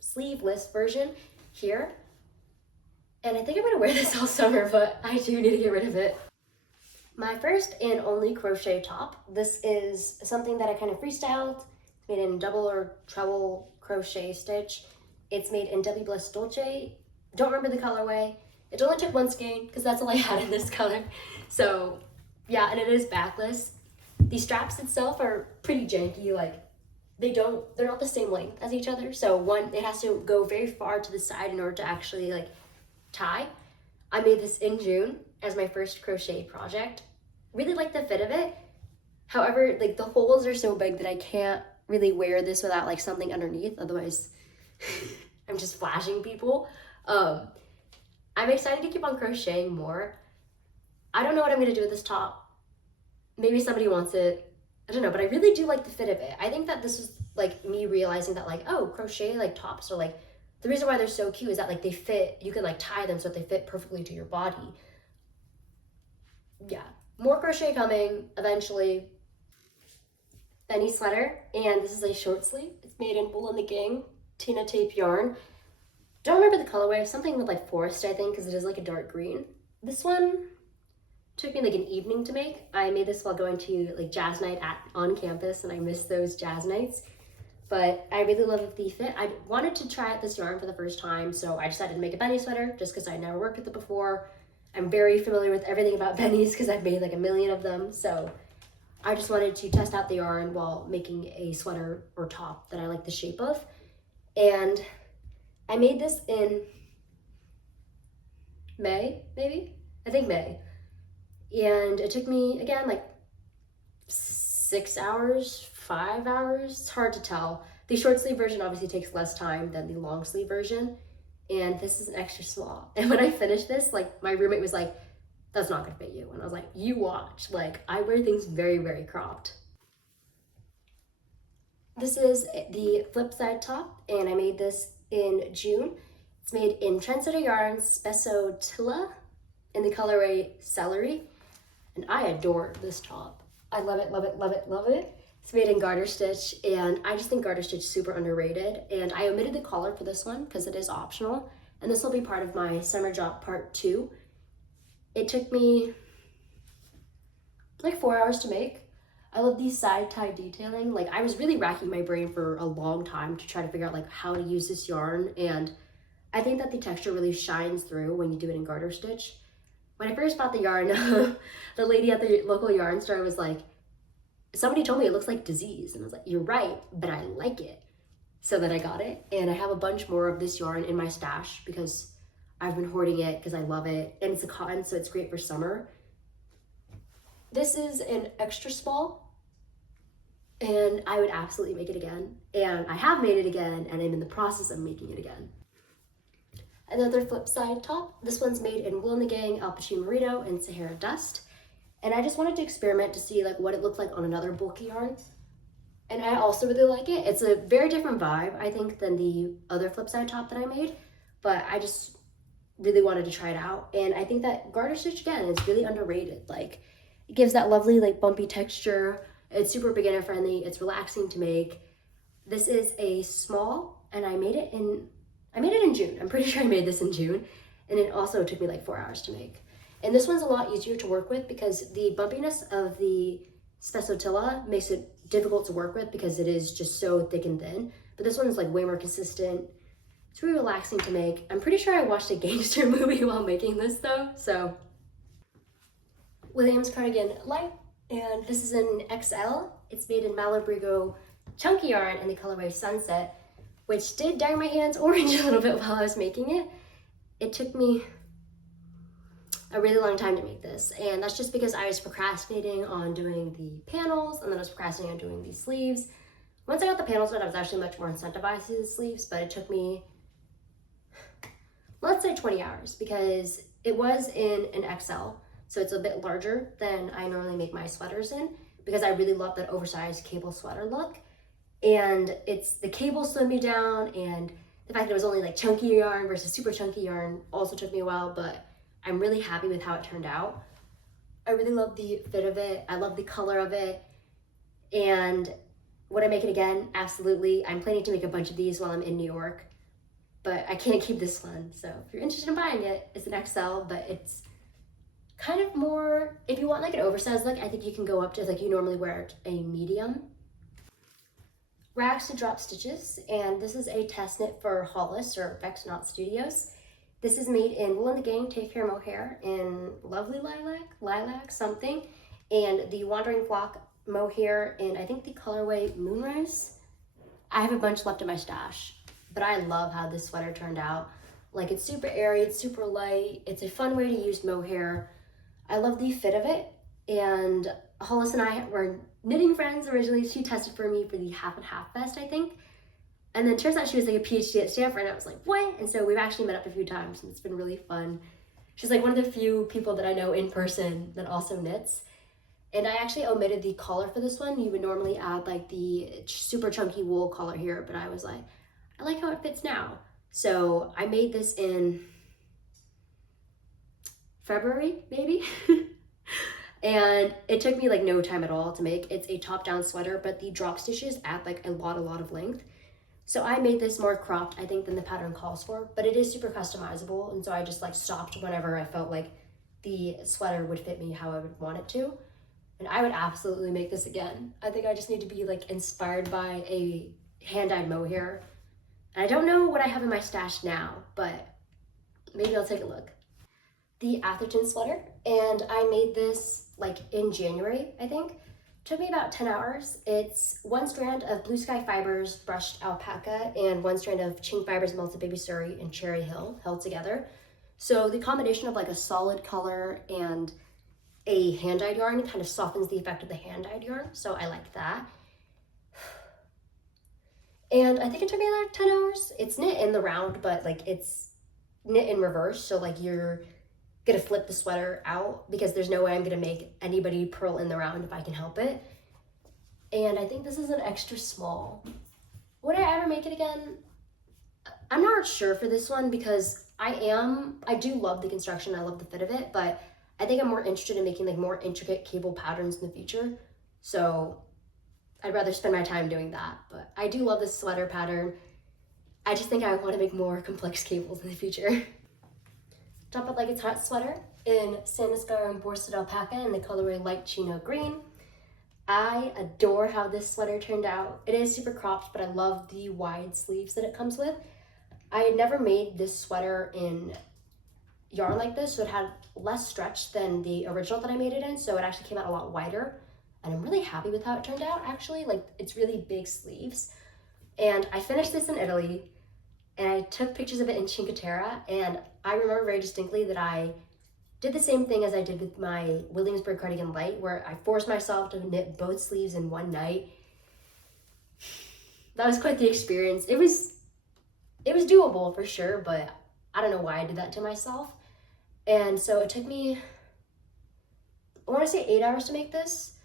sleeveless version here. And I think I'm gonna wear this all summer, but I do need to get rid of it. My first and only crochet top. This is something that I kind of freestyled. It's made in double or treble crochet stitch. It's made in W Bliss Dolce. Don't remember the colorway. It only took 1 skein because that's all I had in this color. So yeah, and it is backless. The straps itself are pretty janky. Like they're not the same length as each other. So one, it has to go very far to the side in order to actually like tie. I made this in June as my first crochet project. Really like the fit of it. However, like the holes are so big that I can't really wear this without like something underneath. Otherwise, I'm just flashing people. I'm excited to keep on crocheting more. I don't know what I'm gonna do with this top. Maybe somebody wants it. I don't know, but I really do like the fit of it. I think that this is like me realizing that like, oh, crochet like tops are like, the reason why they're so cute is that like they fit, you can like tie them so that they fit perfectly to your body. Yeah, more crochet coming eventually. Bennie Sweater, and this is a short sleeve. It's made in Wool and the Gang, Tina tape yarn. Don't remember the colorway, something with like forest, I think, because it is like a dark green. This one took me like an evening to make. I made this while going to like jazz night on campus, and I missed those jazz nights. But I really love the fit. I wanted to try out this yarn for the first time, so I decided to make a Bennie sweater just because I'd never worked with it before. I'm very familiar with everything about Bennies because I've made like a million of them, so I just wanted to test out the yarn while making a sweater or top that I like the shape of. And I made this in May, maybe? I think May. And it took me, again, like 6 hours, 5 hours. It's hard to tell. The short sleeve version obviously takes less time than the long sleeve version. And this is an extra small. And when I finished this, like my roommate was like, that's not gonna fit you. And I was like, you watch. Like, I wear things very, very cropped. This is the flip side top, and I made this in June. It's made in Trendsetter Yarns Spessotilla in the colorway Celery. And I adore this top. I love it, love it, love it, love it. It's made in garter stitch, and I just think garter stitch is super underrated. And I omitted the collar for this one because it is optional. And this will be part of my summer job part 2. It took me like 4 hours to make. I love these side tie detailing. Like, I was really racking my brain for a long time to try to figure out like how to use this yarn, and I think that the texture really shines through when you do it in garter stitch. When I first bought the yarn, the lady at the local yarn store was like, somebody told me it looks like disease, and I was like, you're right, but I like it. So then I got it, and I have a bunch more of this yarn in my stash because I've been hoarding it because I love it, and it's a cotton, so it's great for summer. This is an extra small, and I would absolutely make it again. And I have made it again, and I'm in the process of making it again. Another flip side top. This one's made in Wool and the Gang, alpachino merino, and Sahara dust. And I just wanted to experiment to see like what it looked like on another bulky yarn. And I also really like it. It's a very different vibe, I think, than the other flip side top that I made, but I just really wanted to try it out. And I think that garter stitch, again, is really underrated. Like, it gives that lovely like bumpy texture. It's super beginner friendly. It's relaxing to make. This is a small, and I made it in June. I'm pretty sure I made this in June, and it also took me like 4 hours to make. And this one's a lot easier to work with because the bumpiness of the Spessotilla makes it difficult to work with because it is just so thick and thin. But this one is like way more consistent. It's really relaxing to make. I'm pretty sure I watched a gangster movie while making this though, so. Williamsburg Cardigan Lite, and this is an XL. It's made in Malabrigo chunky yarn in the colorway Sunset, which did dye my hands orange a little bit while I was making it. It took me a really long time to make this, and that's just because I was procrastinating on doing the panels, and then I was procrastinating on doing these sleeves. Once I got the panels done, I was actually much more incentivized to do the sleeves, but it took me, let's say 20 hours, because it was in an XL, so it's a bit larger than I normally make my sweaters in, because I really love that oversized cable sweater look. And it's the cable slowed me down, and the fact that it was only like chunky yarn versus super chunky yarn also took me a while, but I'm really happy with how it turned out. I really love the fit of it. I love the color of it. And would I make it again? Absolutely. I'm planning to make a bunch of these while I'm in New York, but I can't keep this one. So if you're interested in buying it, it's an XL, but it's kind of more, if you want like an oversized look, I think you can go up to like you normally wear a medium. Racks to drop stitches, and this is a test knit for Hollis or Vex Knot Studios. This is made in Wool and the Gang, Take Care Mohair in Lovely Lilac something, and the Wandering Flock Mohair in I think the colorway Moonrise. I have a bunch left in my stash, but I love how this sweater turned out. Like, it's super airy, it's super light, it's a fun way to use mohair. I love the fit of it, and Hollis and I were knitting friends originally. She tested for me for the Half and Half Fest, I think. And then turns out she was like a PhD at Stanford, and I was like, what? And so we've actually met up a few times, and it's been really fun. She's like one of the few people that I know in person that also knits. And I actually omitted the collar for this one. You would normally add like the super chunky wool collar here, but I was like, I like how it fits now. So I made this in February, maybe? And it took me like no time at all to make. It's a top-down sweater, but the drop stitches add like a lot of length. So I made this more cropped, I think, than the pattern calls for, but it is super customizable. And so I just like stopped whenever I felt like the sweater would fit me how I would want it to. And I would absolutely make this again. I think I just need to be like inspired by a hand-dyed mohair. And I don't know what I have in my stash now, but maybe I'll take a look. The Atherton sweater, and I made this like in January, I think. Took me about 10 hours. It's one strand of blue sky fibers, brushed alpaca, and one strand of qing fibers, melted baby suri, and cherry hill held together. So the combination of like a solid color and a hand-dyed yarn kind of softens the effect of the hand-dyed yarn, so I like that. And I think it took me like 10 hours. It's knit in the round, but like it's knit in reverse, so like you're gonna flip the sweater out because there's no way I'm gonna make anybody purl in the round if I can help it. And I think this is an extra small. Would I ever make it again? I'm not sure for this one because I do love the construction, I love the fit of it, but I think I'm more interested in making like more intricate cable patterns in the future. So I'd rather spend my time doing that, but I do love this sweater pattern. I just think I want to make more complex cables in the future. Top It Like It's Hot sweater in Sandnes Garn Kos alpaca in the colorway light chino green. I adore how this sweater turned out. It is super cropped, but I love the wide sleeves that it comes with. I had never made this sweater in yarn like this, so it had less stretch than the original that I made it in, so it actually came out a lot wider. And I'm really happy with how it turned out, actually. Like, it's really big sleeves. And I finished this in Italy, and I took pictures of it in Cinque Terre, and I remember very distinctly that I did the same thing as I did with my Williamsburg Cardigan Lite, where I forced myself to knit both sleeves in one night. That was quite the experience. It was doable for sure, but I don't know why I did that to myself. And so it took me, I want to say 8 hours to make this,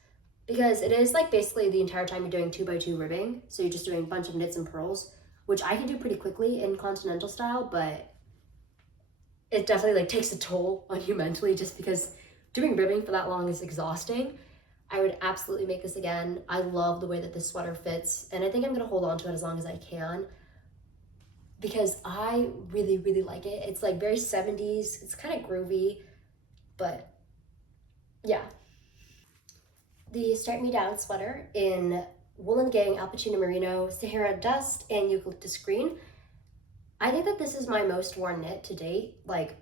because it is like basically the entire time you're doing 2x2 ribbing. So you're just doing a bunch of knits and purls, which I can do pretty quickly in continental style, but it definitely like takes a toll on you mentally just because doing ribbing for that long is exhausting. I would absolutely make this again. I love the way that this sweater fits, and I think I'm gonna hold on to it as long as I can because I really, really like it. It's like very 70s, it's kind of groovy, but yeah. The Start Me Down sweater in Woolen Gang, Alpachino Merino, Sahara Dust, and Eucalyptus Green. I think that this is my most worn knit to date. Like,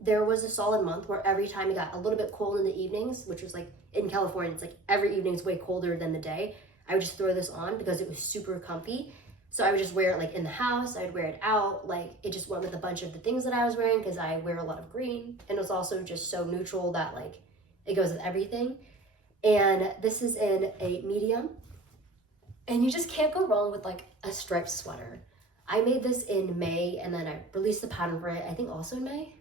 there was a solid month where every time it got a little bit cold in the evenings, which was like in California, it's like every evening's way colder than the day, I would just throw this on because it was super comfy. So I would just wear it like in the house, I'd wear it out, like it just went with a bunch of the things that I was wearing because I wear a lot of green, and it was also just so neutral that like it goes with everything. And this is in a medium, and you just can't go wrong with like a striped sweater. I made this in May, and then I released the pattern for it, I think also in May.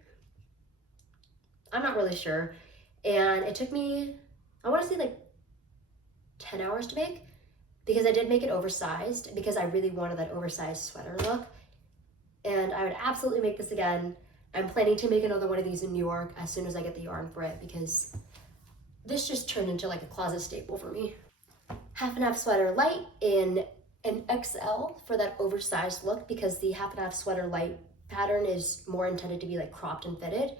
I'm not really sure. And it took me, I want to say like 10 hours to make, because I did make it oversized because I really wanted that oversized sweater look. And I would absolutely make this again. I'm planning to make another one of these in New York as soon as I get the yarn for it, because this just turned into like a closet staple for me. Half and half sweater light in an XL for that oversized look, because the half and half sweater light pattern is more intended to be like cropped and fitted.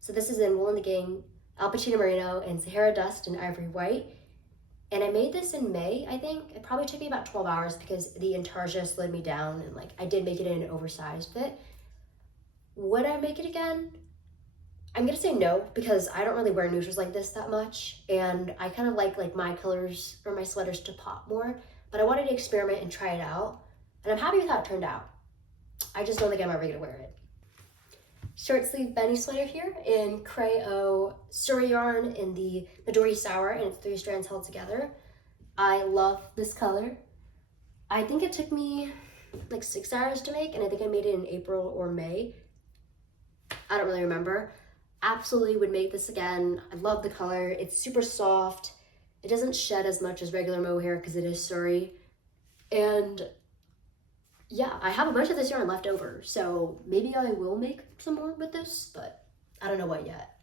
So this is in Woolen Gang, Alpachino Merino, and Sahara Dust and Ivory White. And I made this in May, I think. It probably took me about 12 hours because the intarsia slowed me down, and like I did make it in an oversized fit. Would I make it again? I'm gonna say no, because I don't really wear neutrals like this that much, and I kind of like my colors or my sweaters to pop more, but I wanted to experiment and try it out, and I'm happy with how it turned out. I just don't think I'm ever gonna wear it. Short sleeve Bennie Sweater here in Crayo Suri yarn in the Midori Sour, and it's 3 strands held together. I love this color. I think it took me like 6 hours to make, and I think I made it in April or May. I don't really remember. Absolutely would make this again. I love the color. It's super soft. It doesn't shed as much as regular mohair because it is suri. And yeah, I have a bunch of this yarn left over, so maybe I will make some more with this, but I don't know what yet.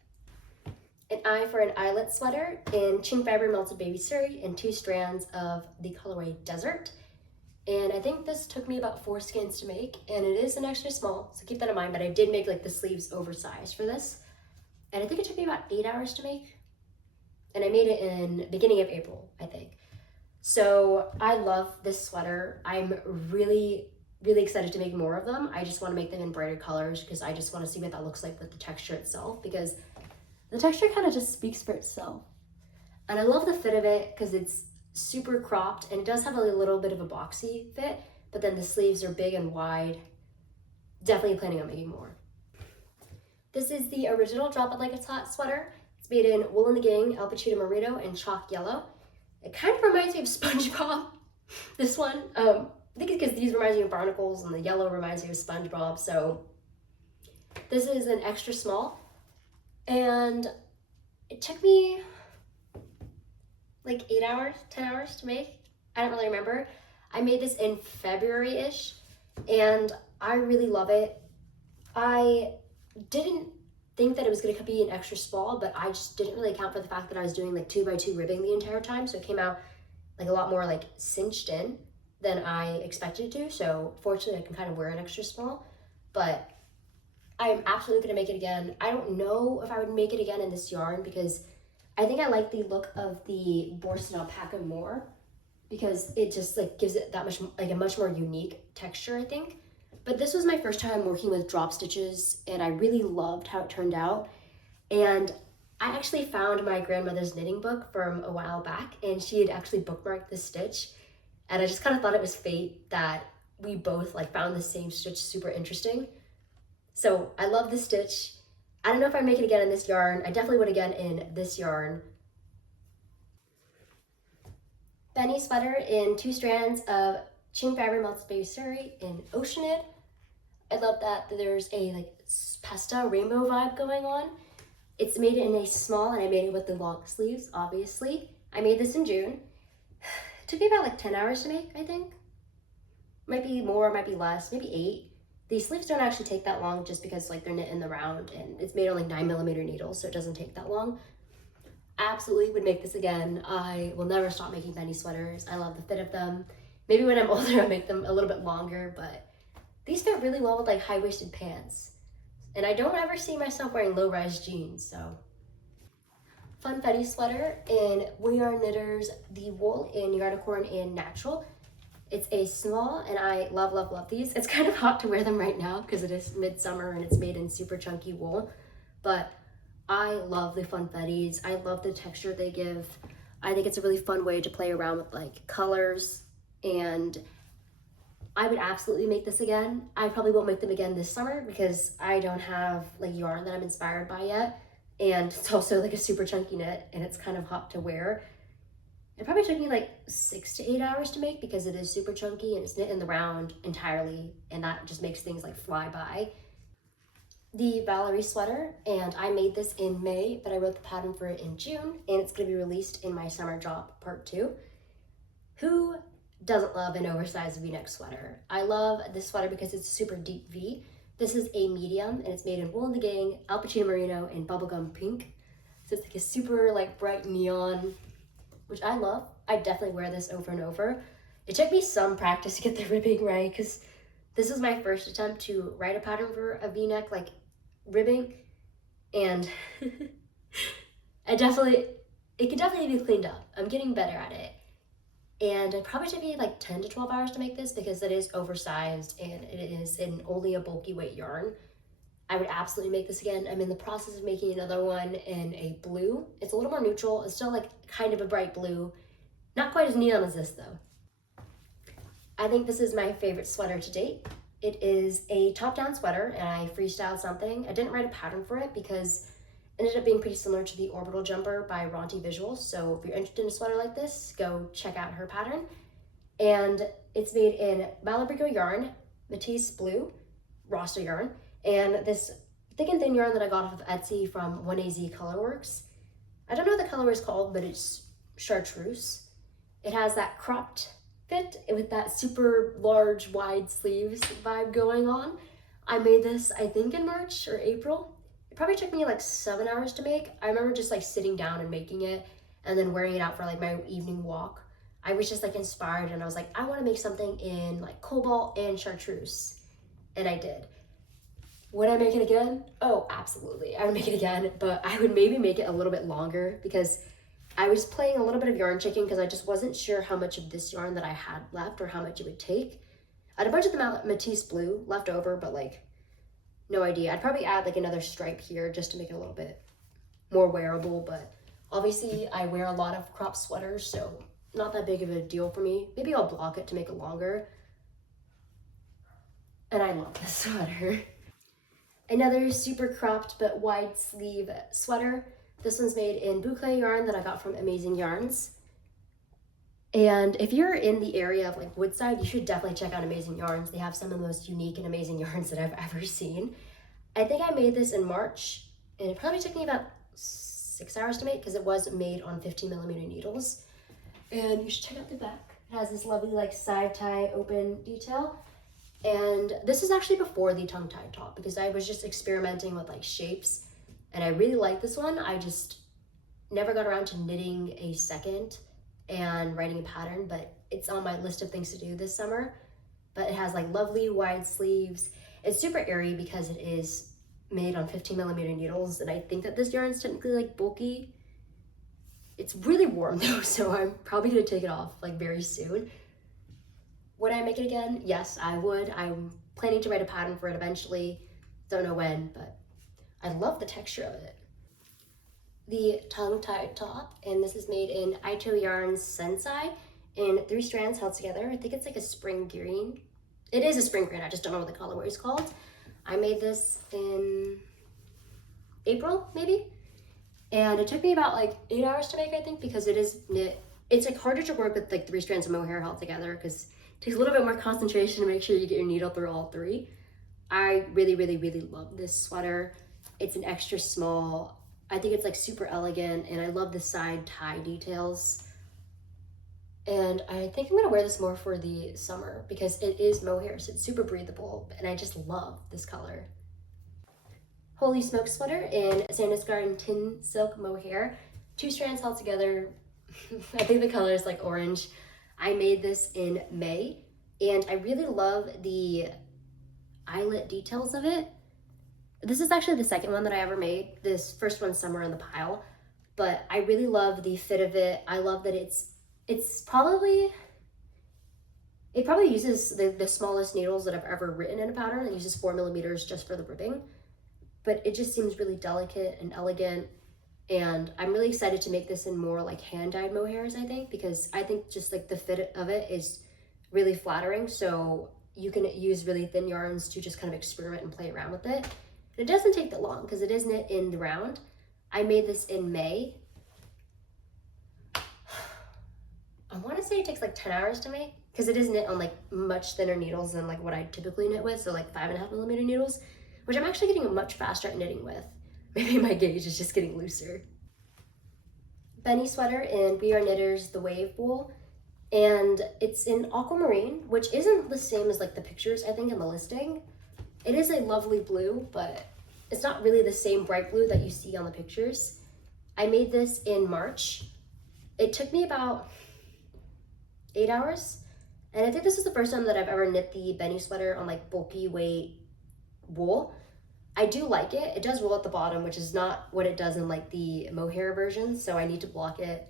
An eye for an eyelet sweater in qing fibre melted baby suri and 2 strands of the colorway Desert. And I think this took me about 4 skeins to make, and it is an extra small, so keep that in mind, but I did make like the sleeves oversized for this. And I think it took me about 8 hours to make, and I made it in beginning of April, I think. So I love this sweater. I'm really excited to make more of them. I just want to make them in brighter colors because I just want to see what that looks like with the texture itself, because the texture kind of just speaks for itself. And I love the fit of it because it's super cropped, and it does have a little bit of a boxy fit, but then the sleeves are big and wide. Definitely planning on making more. This is the original Drop It Like It's Hot sweater. It's made in wool and the gang, alpachino merino, and chalk yellow. It kind of reminds me of SpongeBob, this one. I think it's because these reminds me of barnacles and the yellow reminds me of SpongeBob. So this is an extra small, and it took me like 8 hours, 10 hours to make. I don't really remember. I made this in February-ish, and I really love it. I didn't think that it was going to be an extra small, but I just didn't really account for the fact that I was doing like 2x2 ribbing the entire time, so it came out like a lot more like cinched in than I expected it to. So fortunately I can kind of wear an extra small, but I'm absolutely going to make it again. I don't know if I would make it again in this yarn because I think I like the look of the borsted alpaca more, because it just like gives it that much, like a much more unique texture, I think. But this was my first time working with drop stitches, and I really loved how it turned out. And I actually found my grandmother's knitting book from a while back, and she had actually bookmarked this stitch, and I just kind of thought it was fate that we both like found the same stitch super interesting. So I love this stitch. I don't know if I make it again in this yarn. I definitely would again in this yarn. Bennie Sweater in 2 strands of qing fibre melted baby suri in Oceanid. I love that there's a like pastel rainbow vibe going on. It's made in a small, and I made it with the long sleeves, obviously. I made this in June. It took me about like 10 hours to make, I think. Might be more, might be less, maybe 8. These sleeves don't actually take that long just because like they're knit in the round, and it's made on like 9mm needles, so it doesn't take that long. Absolutely would make this again. I will never stop making Bennie sweaters. I love the fit of them. Maybe when I'm older I'll make them a little bit longer, but these fit really well with like high-waisted pants. And I don't ever see myself wearing low-rise jeans, so. Funfetti Sweater in Wool Yarn Knitters, the wool in Yarnicorn and Natural. It's a small, and I love, love, love these. It's kind of hot to wear them right now because it is midsummer and it's made in super chunky wool, but I love the Funfettis. I love the texture they give. I think it's a really fun way to play around with like colors, and I would absolutely make this again. I probably won't make them again this summer because I don't have like yarn that I'm inspired by yet, and it's also like a super chunky knit and it's kind of hot to wear. It probably took me like 6 to 8 hours to make because it is super chunky and it's knit in the round entirely, and that just makes things like fly by. The Valerie Sweater, and I made this in May, but I wrote the pattern for it in June, and it's going to be released in my summer drop part 2. Who doesn't love an oversized v-neck sweater? I love this sweater because it's a super deep V. This is a medium, and it's made in wool and the gang, alpachino merino, and bubblegum pink. So it's like a super like bright neon, which I love. I definitely wear this over and over. It took me some practice to get the ribbing right because this was my first attempt to write a pattern for a v-neck like ribbing, and it can definitely be cleaned up. I'm getting better at it, and it probably took me like 10 to 12 hours to make this because it is oversized and it is in only a bulky weight yarn. I would absolutely make this again. I'm in the process of making another one in a blue. It's a little more neutral. It's still like kind of a bright blue, not quite as neon as this though. I think this is my favorite sweater to date. It is a top-down sweater, and I freestyled something. I didn't write a pattern for it because it ended up being pretty similar to the orbital jumper by Ronti Visuals. So if you're interested in a sweater like this, go check out her pattern. and it's made in Valerie yarn, Matisse Blue, Rasta yarn, and this thick and thin yarn that I got off of Etsy from 1AZ Colorworks. I don't know what the color is called, but it's chartreuse. It has that cropped fit with that super large wide sleeves vibe going on. I made this, I think, in March or April. It probably took me like 7 hours to make. I remember just like sitting down and making it and then wearing it out for like my evening walk. I was just like inspired and I was like, I want to make something in like cobalt and chartreuse. And I did. Would I make it again? Oh, absolutely. I would make it again, but I would maybe make it a little bit longer because I was playing a little bit of yarn chicken because I just wasn't sure how much of this yarn that I had left or how much it would take. I had a bunch of the Matisse Blue left over, but like, no idea. I'd probably add like another stripe here just to make it a little bit more wearable, but obviously I wear a lot of crop sweaters, so not that big of a deal for me. Maybe I'll block it to make it longer. And I love this sweater. Another super cropped but wide sleeve sweater. This one's made in boucle yarn that I got from Amazing Yarns. And if you're in the area of like Woodside, you should definitely check out Amazing Yarns. They have some of the most unique and amazing yarns that I've ever seen. I think I made this in March, and it probably took me about 6 hours to make because it was made on 15mm needles. And you should check out the back. It has this lovely like side tie open detail. And this is actually before the tongue-tied top because I was just experimenting with like shapes and I really like this one. I just never got around to knitting a second and writing a pattern, but it's on my list of things to do this summer. But it has like lovely wide sleeves. It's super airy because it is made on 15mm needles, and I think that this yarn is technically like bulky. It's really warm though, so I'm probably gonna take it off like very soon. Would I make it again? Yes, I would. I'm planning to write a pattern for it eventually. Don't know when, but I love the texture of it. The tongue-tied top, and this is made in Ito Yarns Sensei in 3 strands held together. I think it's like a spring green. It is a spring green, I just don't know what the colorway is called. I made this in April, maybe? And it took me about like 8 hours to make, I think, because it is knit. It's like harder to work with like 3 strands of mohair held together because it takes a little bit more concentration to make sure you get your needle through all 3. I really, really, really love this sweater. It's an extra small. I think it's like super elegant, and I love the side tie details. And I think I'm gonna wear this more for the summer because it is mohair, so it's super breathable, and I just love this color. Holy Smoke sweater in Sandnes Garn Tin Silk Mohair. 2 strands held together. I think the color is like orange. I made this in May, and I really love the eyelet details of it. This is actually the second one that I ever made. This first one's somewhere in the pile, but I really love the fit of it. I love that it probably uses the smallest needles that I've ever written in a pattern. It uses 4mm just for the ribbing, but it just seems really delicate and elegant. And I'm really excited to make this in more like hand-dyed mohairs, I think, because I think just like the fit of it is really flattering. So you can use really thin yarns to just kind of experiment and play around with it. And it doesn't take that long because it is knit in the round. I made this in May. I want to say it takes like 10 hours to make because it is knit on like much thinner needles than like what I typically knit with. So like 5.5mm needles, which I'm actually getting much faster at knitting with. Maybe my gauge is just getting looser. Bennie Sweater in We Are Knitters The Wave Wool, and it's in aquamarine, which isn't the same as like the pictures I think in the listing. It is a lovely blue, but it's not really the same bright blue that you see on the pictures. I made this in March. It took me about 8 hours, and I think this is the first time that I've ever knit the Bennie Sweater on like bulky weight wool. I do like it. It does roll at the bottom, which is not what it does in like the mohair version, so I need to block it.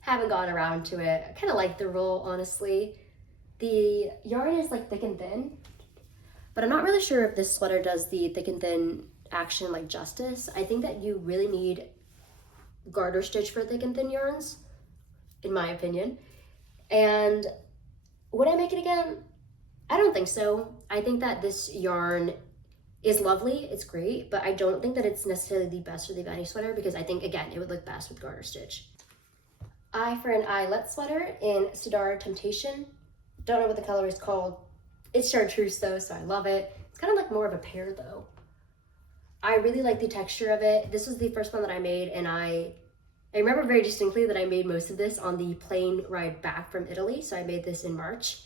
Haven't gotten around to it. I kind of like the roll, honestly. The yarn is like thick and thin, but I'm not really sure if this sweater does the thick and thin action like justice. I think that you really need garter stitch for thick and thin yarns, in my opinion. And would I make it again? I don't think so. I think that this yarn is lovely, it's great, but I don't think that it's necessarily the best for the Bennie Sweater because I think, again, it would look best with garter stitch. Eye for an Eyelet sweater in Sudar Temptation Don't know what the color is called. It's chartreuse though, so I love it. It's kind of like more of a pear though. I really like the texture of it. This was the first one that I made, and I remember very distinctly that I made most of this on the plane ride back from Italy, so I made this in March.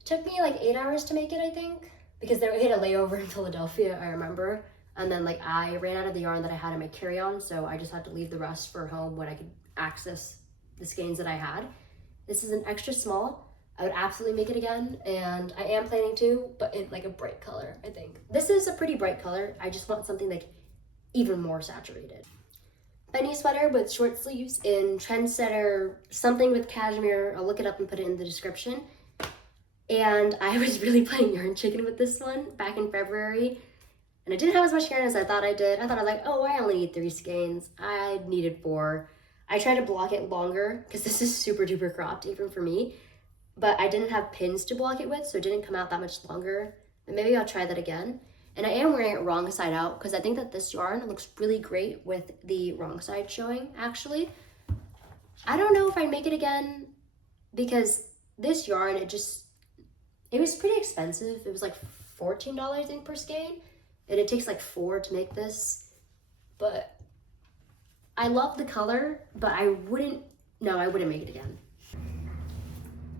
It took me like 8 hours to make it, I think, because we had a layover in Philadelphia, I remember. And then like I ran out of the yarn that I had in my carry-on, so I just had to leave the rest for home when I could access the skeins that I had. This is an extra small. I would absolutely make it again, and I am planning to, but in like a bright color, I think. This is a pretty bright color. I just want something like even more saturated. Bennie Sweater with short sleeves in Trendsetter, something with cashmere. I'll look it up and put it in the description. And I was really playing yarn chicken with this one back in February, and I didn't have as much yarn as I thought I did. I thought I was like, oh, I only need 3 skeins. I needed 4. I tried to block it longer because this is super duper cropped even for me. But I didn't have pins to block it with, so it didn't come out that much longer. And maybe I'll try that again. And I am wearing it wrong side out because I think that this yarn looks really great with the wrong side showing, actually. I don't know if I'd make it again because this yarn, it was pretty expensive. It was like $14, I think, per skein. And it takes like 4 to make this. But I love the color, but I wouldn't make it again.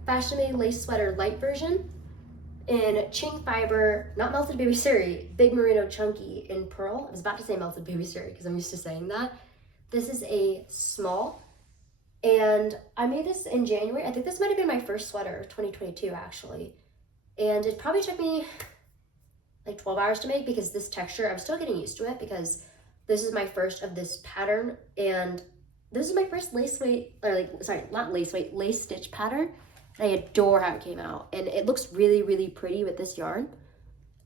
Fashion Made Lace Sweater Light version in Qing fiber, not melted baby suri, big merino chunky in pearl. I was about to say melted baby suri because I'm used to saying that. This is a small, and I made this in January. I think this might have been my first sweater of 2022 actually. And it probably took me like 12 hours to make because this texture, I'm still getting used to it because this is my first of this pattern, and this is my first lace stitch pattern. And I adore how it came out, and it looks really, really pretty with this yarn,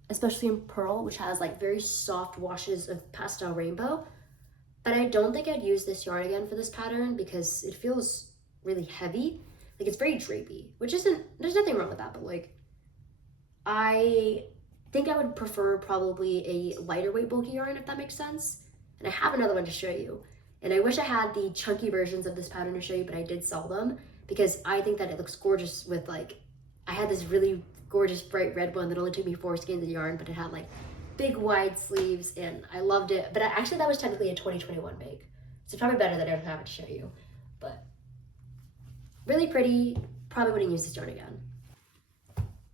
especially in pearl, which has like very soft washes of pastel rainbow. But I don't think I'd use this yarn again for this pattern because it feels really heavy. Like it's very drapey, which there's nothing wrong with that, but like I think I would prefer probably a lighter weight bulky yarn, if that makes sense. And I have another one to show you. And I wish I had the chunky versions of this pattern to show you, but I did sell them because I think that it looks gorgeous with like, I had this really gorgeous bright red one that only took me 4 skeins of yarn, but it had like big wide sleeves and I loved it. But actually that was technically a 2021 make. So probably better that I don't have it to show you, but really pretty. Probably wouldn't use this yarn again.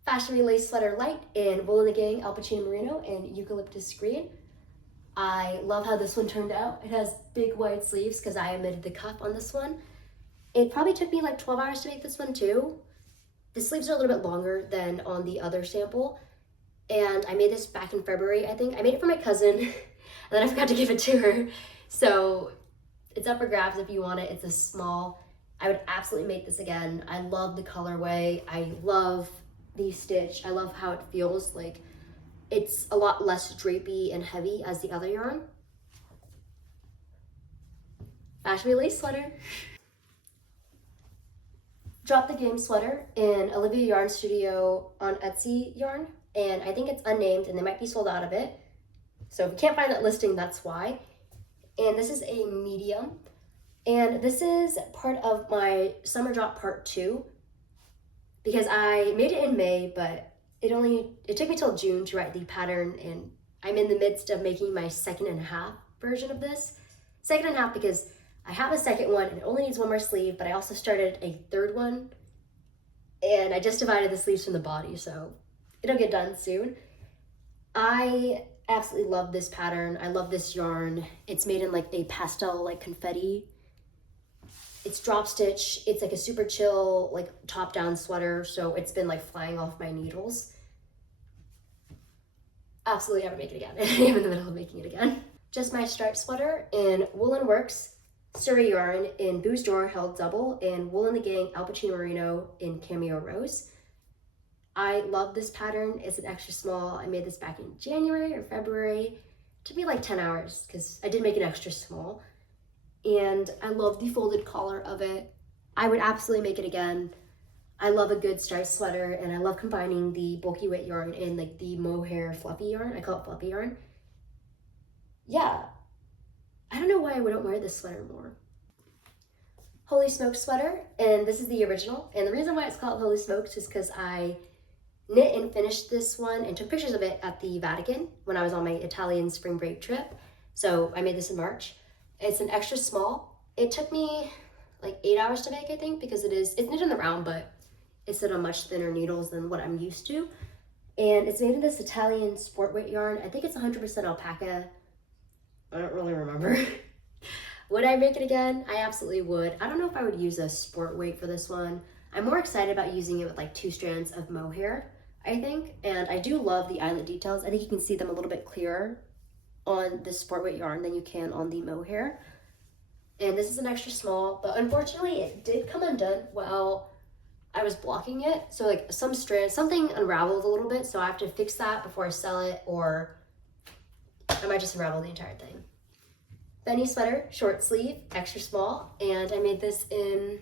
Fashion Made Lace Sweater Light in Wool and the Gang Alpachino Merino and Eucalyptus Green. I love how this one turned out. It has big wide sleeves because I omitted the cuff on this one. It probably took me like 12 hours to make this one too. The sleeves are a little bit longer than on the other sample. And I made this back in February, I think. I made it for my cousin and then I forgot to give it to her. So it's up for grabs if you want it. It's a small. I would absolutely make this again. I love the colorway. I love the stitch. I love how it feels. Like it's a lot less drapey and heavy as the other yarn. Fashion Made Lace Sweater. Drop the Game Sweater in Olivia Yarn Studio on Etsy yarn, and I think it's unnamed and they might be sold out of it. So if you can't find that listing, that's why. And this is a medium, and this is part of my summer drop part 2 because I made it in May, but it took me till June to write the pattern, and I'm in the midst of making my 2.5 version of this. 2.5 because I have a second one and it only needs 1 more sleeve, but I also started a 3rd one and I just divided the sleeves from the body, so it'll get done soon. I absolutely love this pattern. I love this yarn. It's made in like a pastel, like confetti. It's drop stitch. It's like a super chill, like top down sweater. So it's been like flying off my needles. Absolutely never make it again. I'm in the middle of making it again. Just My Striped Sweater in Woolen Works Suri yarn in Boo's Door held double, and Wool and the Gang Alpachino Merino in Cameo Rose. I love this pattern. It's an extra small. I made this back in January or February. It took me like 10 hours because I did make an extra small. And I love the folded collar of it. I would absolutely make it again. I love a good striped sweater, and I love combining the bulky weight yarn and like the mohair fluffy yarn. I call it fluffy yarn. Yeah. I don't know why I wouldn't wear this sweater more. Holy Smokes sweater, and this is the original. And the reason why it's called Holy Smokes is because I knit and finished this one and took pictures of it at the Vatican when I was on my Italian spring break trip. So I made this in March. It's an extra small. It took me like 8 hours to make, I think, because it's knit in the round, but it's knit on much thinner needles than what I'm used to. And it's made in this Italian sport weight yarn. I think it's 100% alpaca. I don't really remember. Would I make it again? I absolutely would. I don't know if I would use a sport weight for this one. I'm more excited about using it with like 2 strands of mohair, I think. And I do love the eyelet details. I think you can see them a little bit clearer on the sport weight yarn than you can on the mohair. And this is an extra small, but unfortunately it did come undone while I was blocking it. So like something unraveled a little bit, so I have to fix that before I sell it, or I might just unravel the entire thing. Bennie Sweater, short sleeve, extra small, and I made this in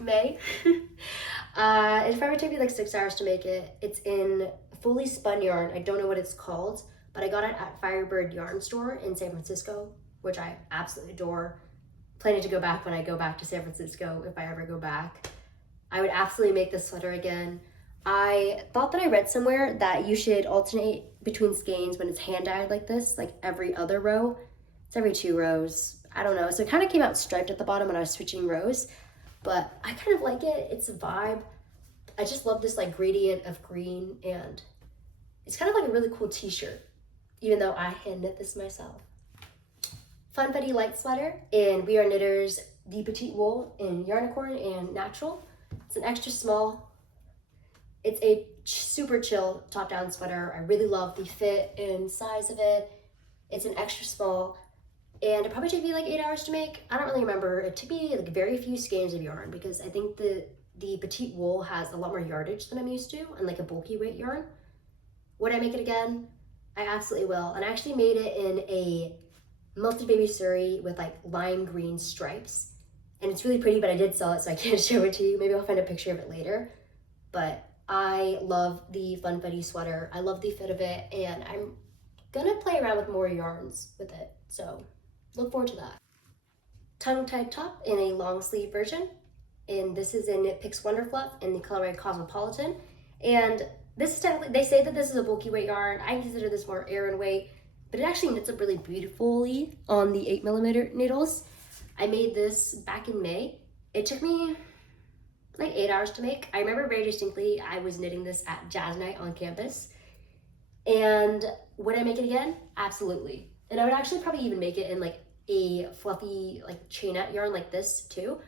May. It probably took me like 6 hours to make it. It's in fully spun yarn. I don't know what it's called, but I got it at Fibre Yarn Store in San Francisco, which I absolutely adore. Planning to go back when I go back to San Francisco, if I ever go back. I would absolutely make this sweater again. I thought that I read somewhere that you should alternate between skeins when it's hand dyed like this, like every other row. It's every 2 rows. I don't know. So it kind of came out striped at the bottom when I was switching rows, but I kind of like it. It's a vibe. I just love this like gradient of green, and it's kind of like a really cool t-shirt, even though I hand knit this myself. Funfetti Lite sweater in We Are Knitters, the petite wool in Yarnicorn and natural. It's an extra small. It's a super chill top-down sweater. I really love the fit and size of it. It's an extra small, and it probably took me like 8 hours to make. I don't really remember. It took me like very few skeins of yarn because I think the petite wool has a lot more yardage than I'm used to, and like a bulky weight yarn. Would I make it again? I absolutely will. And I actually made it in a melted baby suri with like lime green stripes. And it's really pretty, but I did sell it, so I can't show it to you. Maybe I'll find a picture of it later. But I love the Funfetti sweater. I love the fit of it, and I'm gonna play around with more yarns with it. So look forward to that. Tongue-tied top in a long sleeve version. And this is in Knit Picks Wonder Fluff in the colorway Cosmopolitan. And this is technically, they say that this is a bulky weight yarn. I consider this more aran weight, but it actually knits up really beautifully on the 8mm needles. I made this back in May. It took me like 8 hours to make. I remember very distinctly I was knitting this at jazz night on campus. And would I make it again? Absolutely. And I would actually probably even make it in like a fluffy like chainette yarn like this too.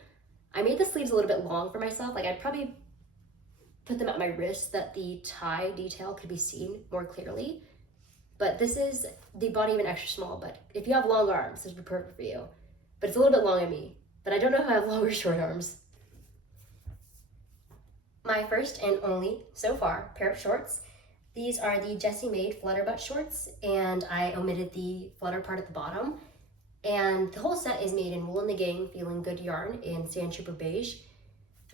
I made the sleeves a little bit long for myself. Like I'd probably put them at my wrist that the tie detail could be seen more clearly. But this is the body of an extra small, but if you have long arms, this would be perfect for you. But it's a little bit long on me, but I don't know if I have long or short arms. My first and only, so far, pair of shorts. These are the Jessie Made flutter butt shorts, and I omitted the flutter part at the bottom. And the whole set is made in Wool and the Gang Feeling Good yarn in Sand Trooper Beige.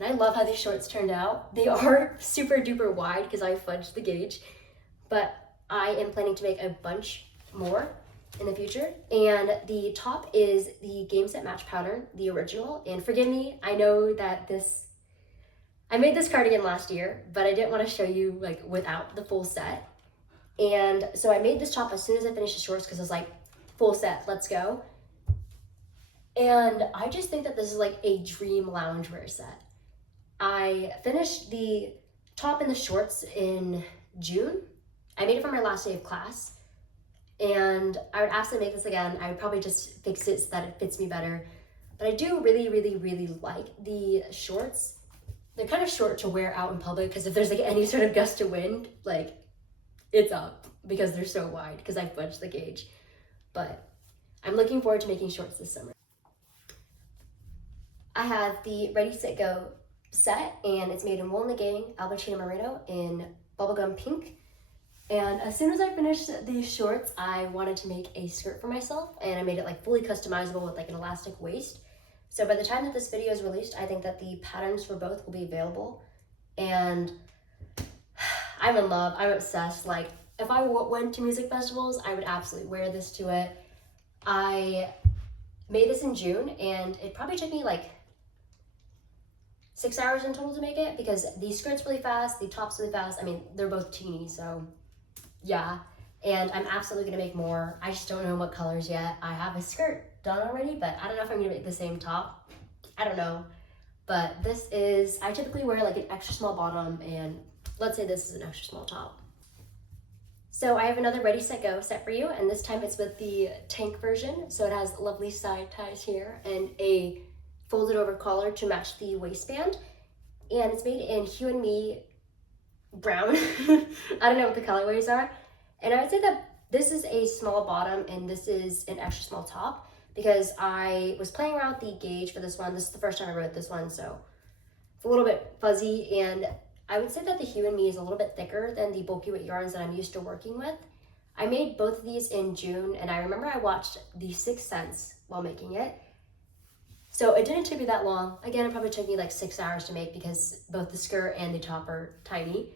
And I love how these shorts turned out. They are super duper wide because I fudged the gauge, but I am planning to make a bunch more in the future. And the top is the Game Set Match pattern, the original. And forgive me, I know that I made this cardigan last year, but I didn't want to show you like without the full set. And so I made this top as soon as I finished the shorts because I was like, full set, let's go. And I just think that this is like a dream loungewear set. I finished the top and the shorts in June. I made it for my last day of class, and I would absolutely make this again. I would probably just fix it so that it fits me better. But I do really, really, really like the shorts. They're kind of short to wear out in public because if there's like any sort of gust of wind, like it's up because they're so wide because I fudged the gauge. But I'm looking forward to making shorts this summer. I have the Ready, Set, Go set, and it's made in Wool and the Gang, alpachino merino in bubblegum pink. And as soon as I finished these shorts, I wanted to make a skirt for myself, and I made it like fully customizable with like an elastic waist. So by the time that this video is released, I think that the patterns for both will be available. And I'm in love, I'm obsessed. Like if I went to music festivals, I would absolutely wear this to it. I Made this in June, and it probably took me like 6 hours in total to make it because the skirt's really fast, the top's really fast. I mean, they're both teeny, so yeah. And I'm absolutely gonna make more. I just don't know what colors yet. I have a skirt done already, but I don't know if I'm gonna make the same top. I don't know. But this is, I typically wear like an extra small bottom, and let's say this is an extra small top. So I have another Ready, Set, Go set for you, and this time it's with the tank version. So it has lovely side ties here and a folded over collar to match the waistband. And it's made in Hue and Me brown. I don't know what the colorways are. And I would say that this is a small bottom and this is an extra small top because I was playing around with the gauge for this one. This is the first time I wrote this one, so it's a little bit fuzzy, and I would say that the Hue and Me is a little bit thicker than the bulky weight yarns that I'm used to working with. I made both of these in June, and I remember I watched The Sixth Sense while making it. So it didn't take me that long. Again, it probably took me like 6 hours to make because both the skirt and the top are tiny.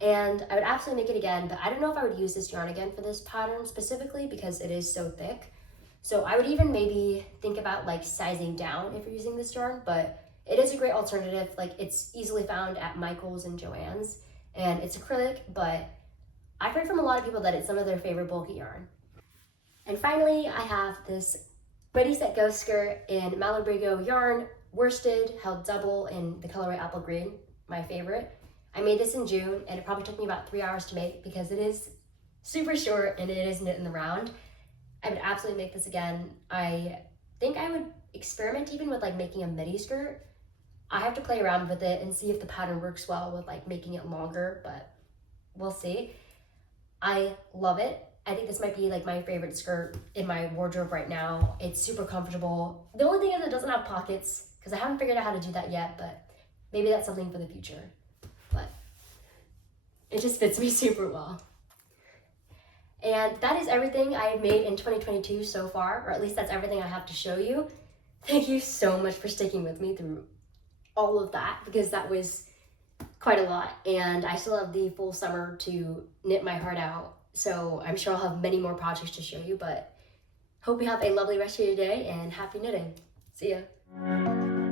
And I would absolutely make it again, but I don't know if I would use this yarn again for this pattern specifically because it is so thick. So I would even maybe think about like sizing down if you're using this yarn, but it is a great alternative. Like, it's easily found at Michael's and Joann's, and it's acrylic, but I've heard from a lot of people that it's some of their favorite bulky yarn. And finally, I have this Ready, Set, Go skirt in Malabrigo yarn, worsted, held double in the colorway apple green, my favorite. I made this in June, and it probably took me about 3 hours to make because it is super short and it is knit in the round. I would absolutely make this again. I think I would experiment even with like making a midi skirt. I have to play around with it and see if the pattern works well with like making it longer, but we'll see. I love it. I think this might be like my favorite skirt in my wardrobe right now. It's super comfortable. The only thing is it doesn't have pockets because I haven't figured out how to do that yet, but maybe that's something for the future. But it just fits me super well. And that is everything I have made in 2022 so far, or at least that's everything I have to show you. Thank you so much for sticking with me through all of that because that was quite a lot, and I still have the full summer to knit my heart out. So I'm sure I'll have many more projects to show you, but hope you have a lovely rest of your day and happy knitting. See ya.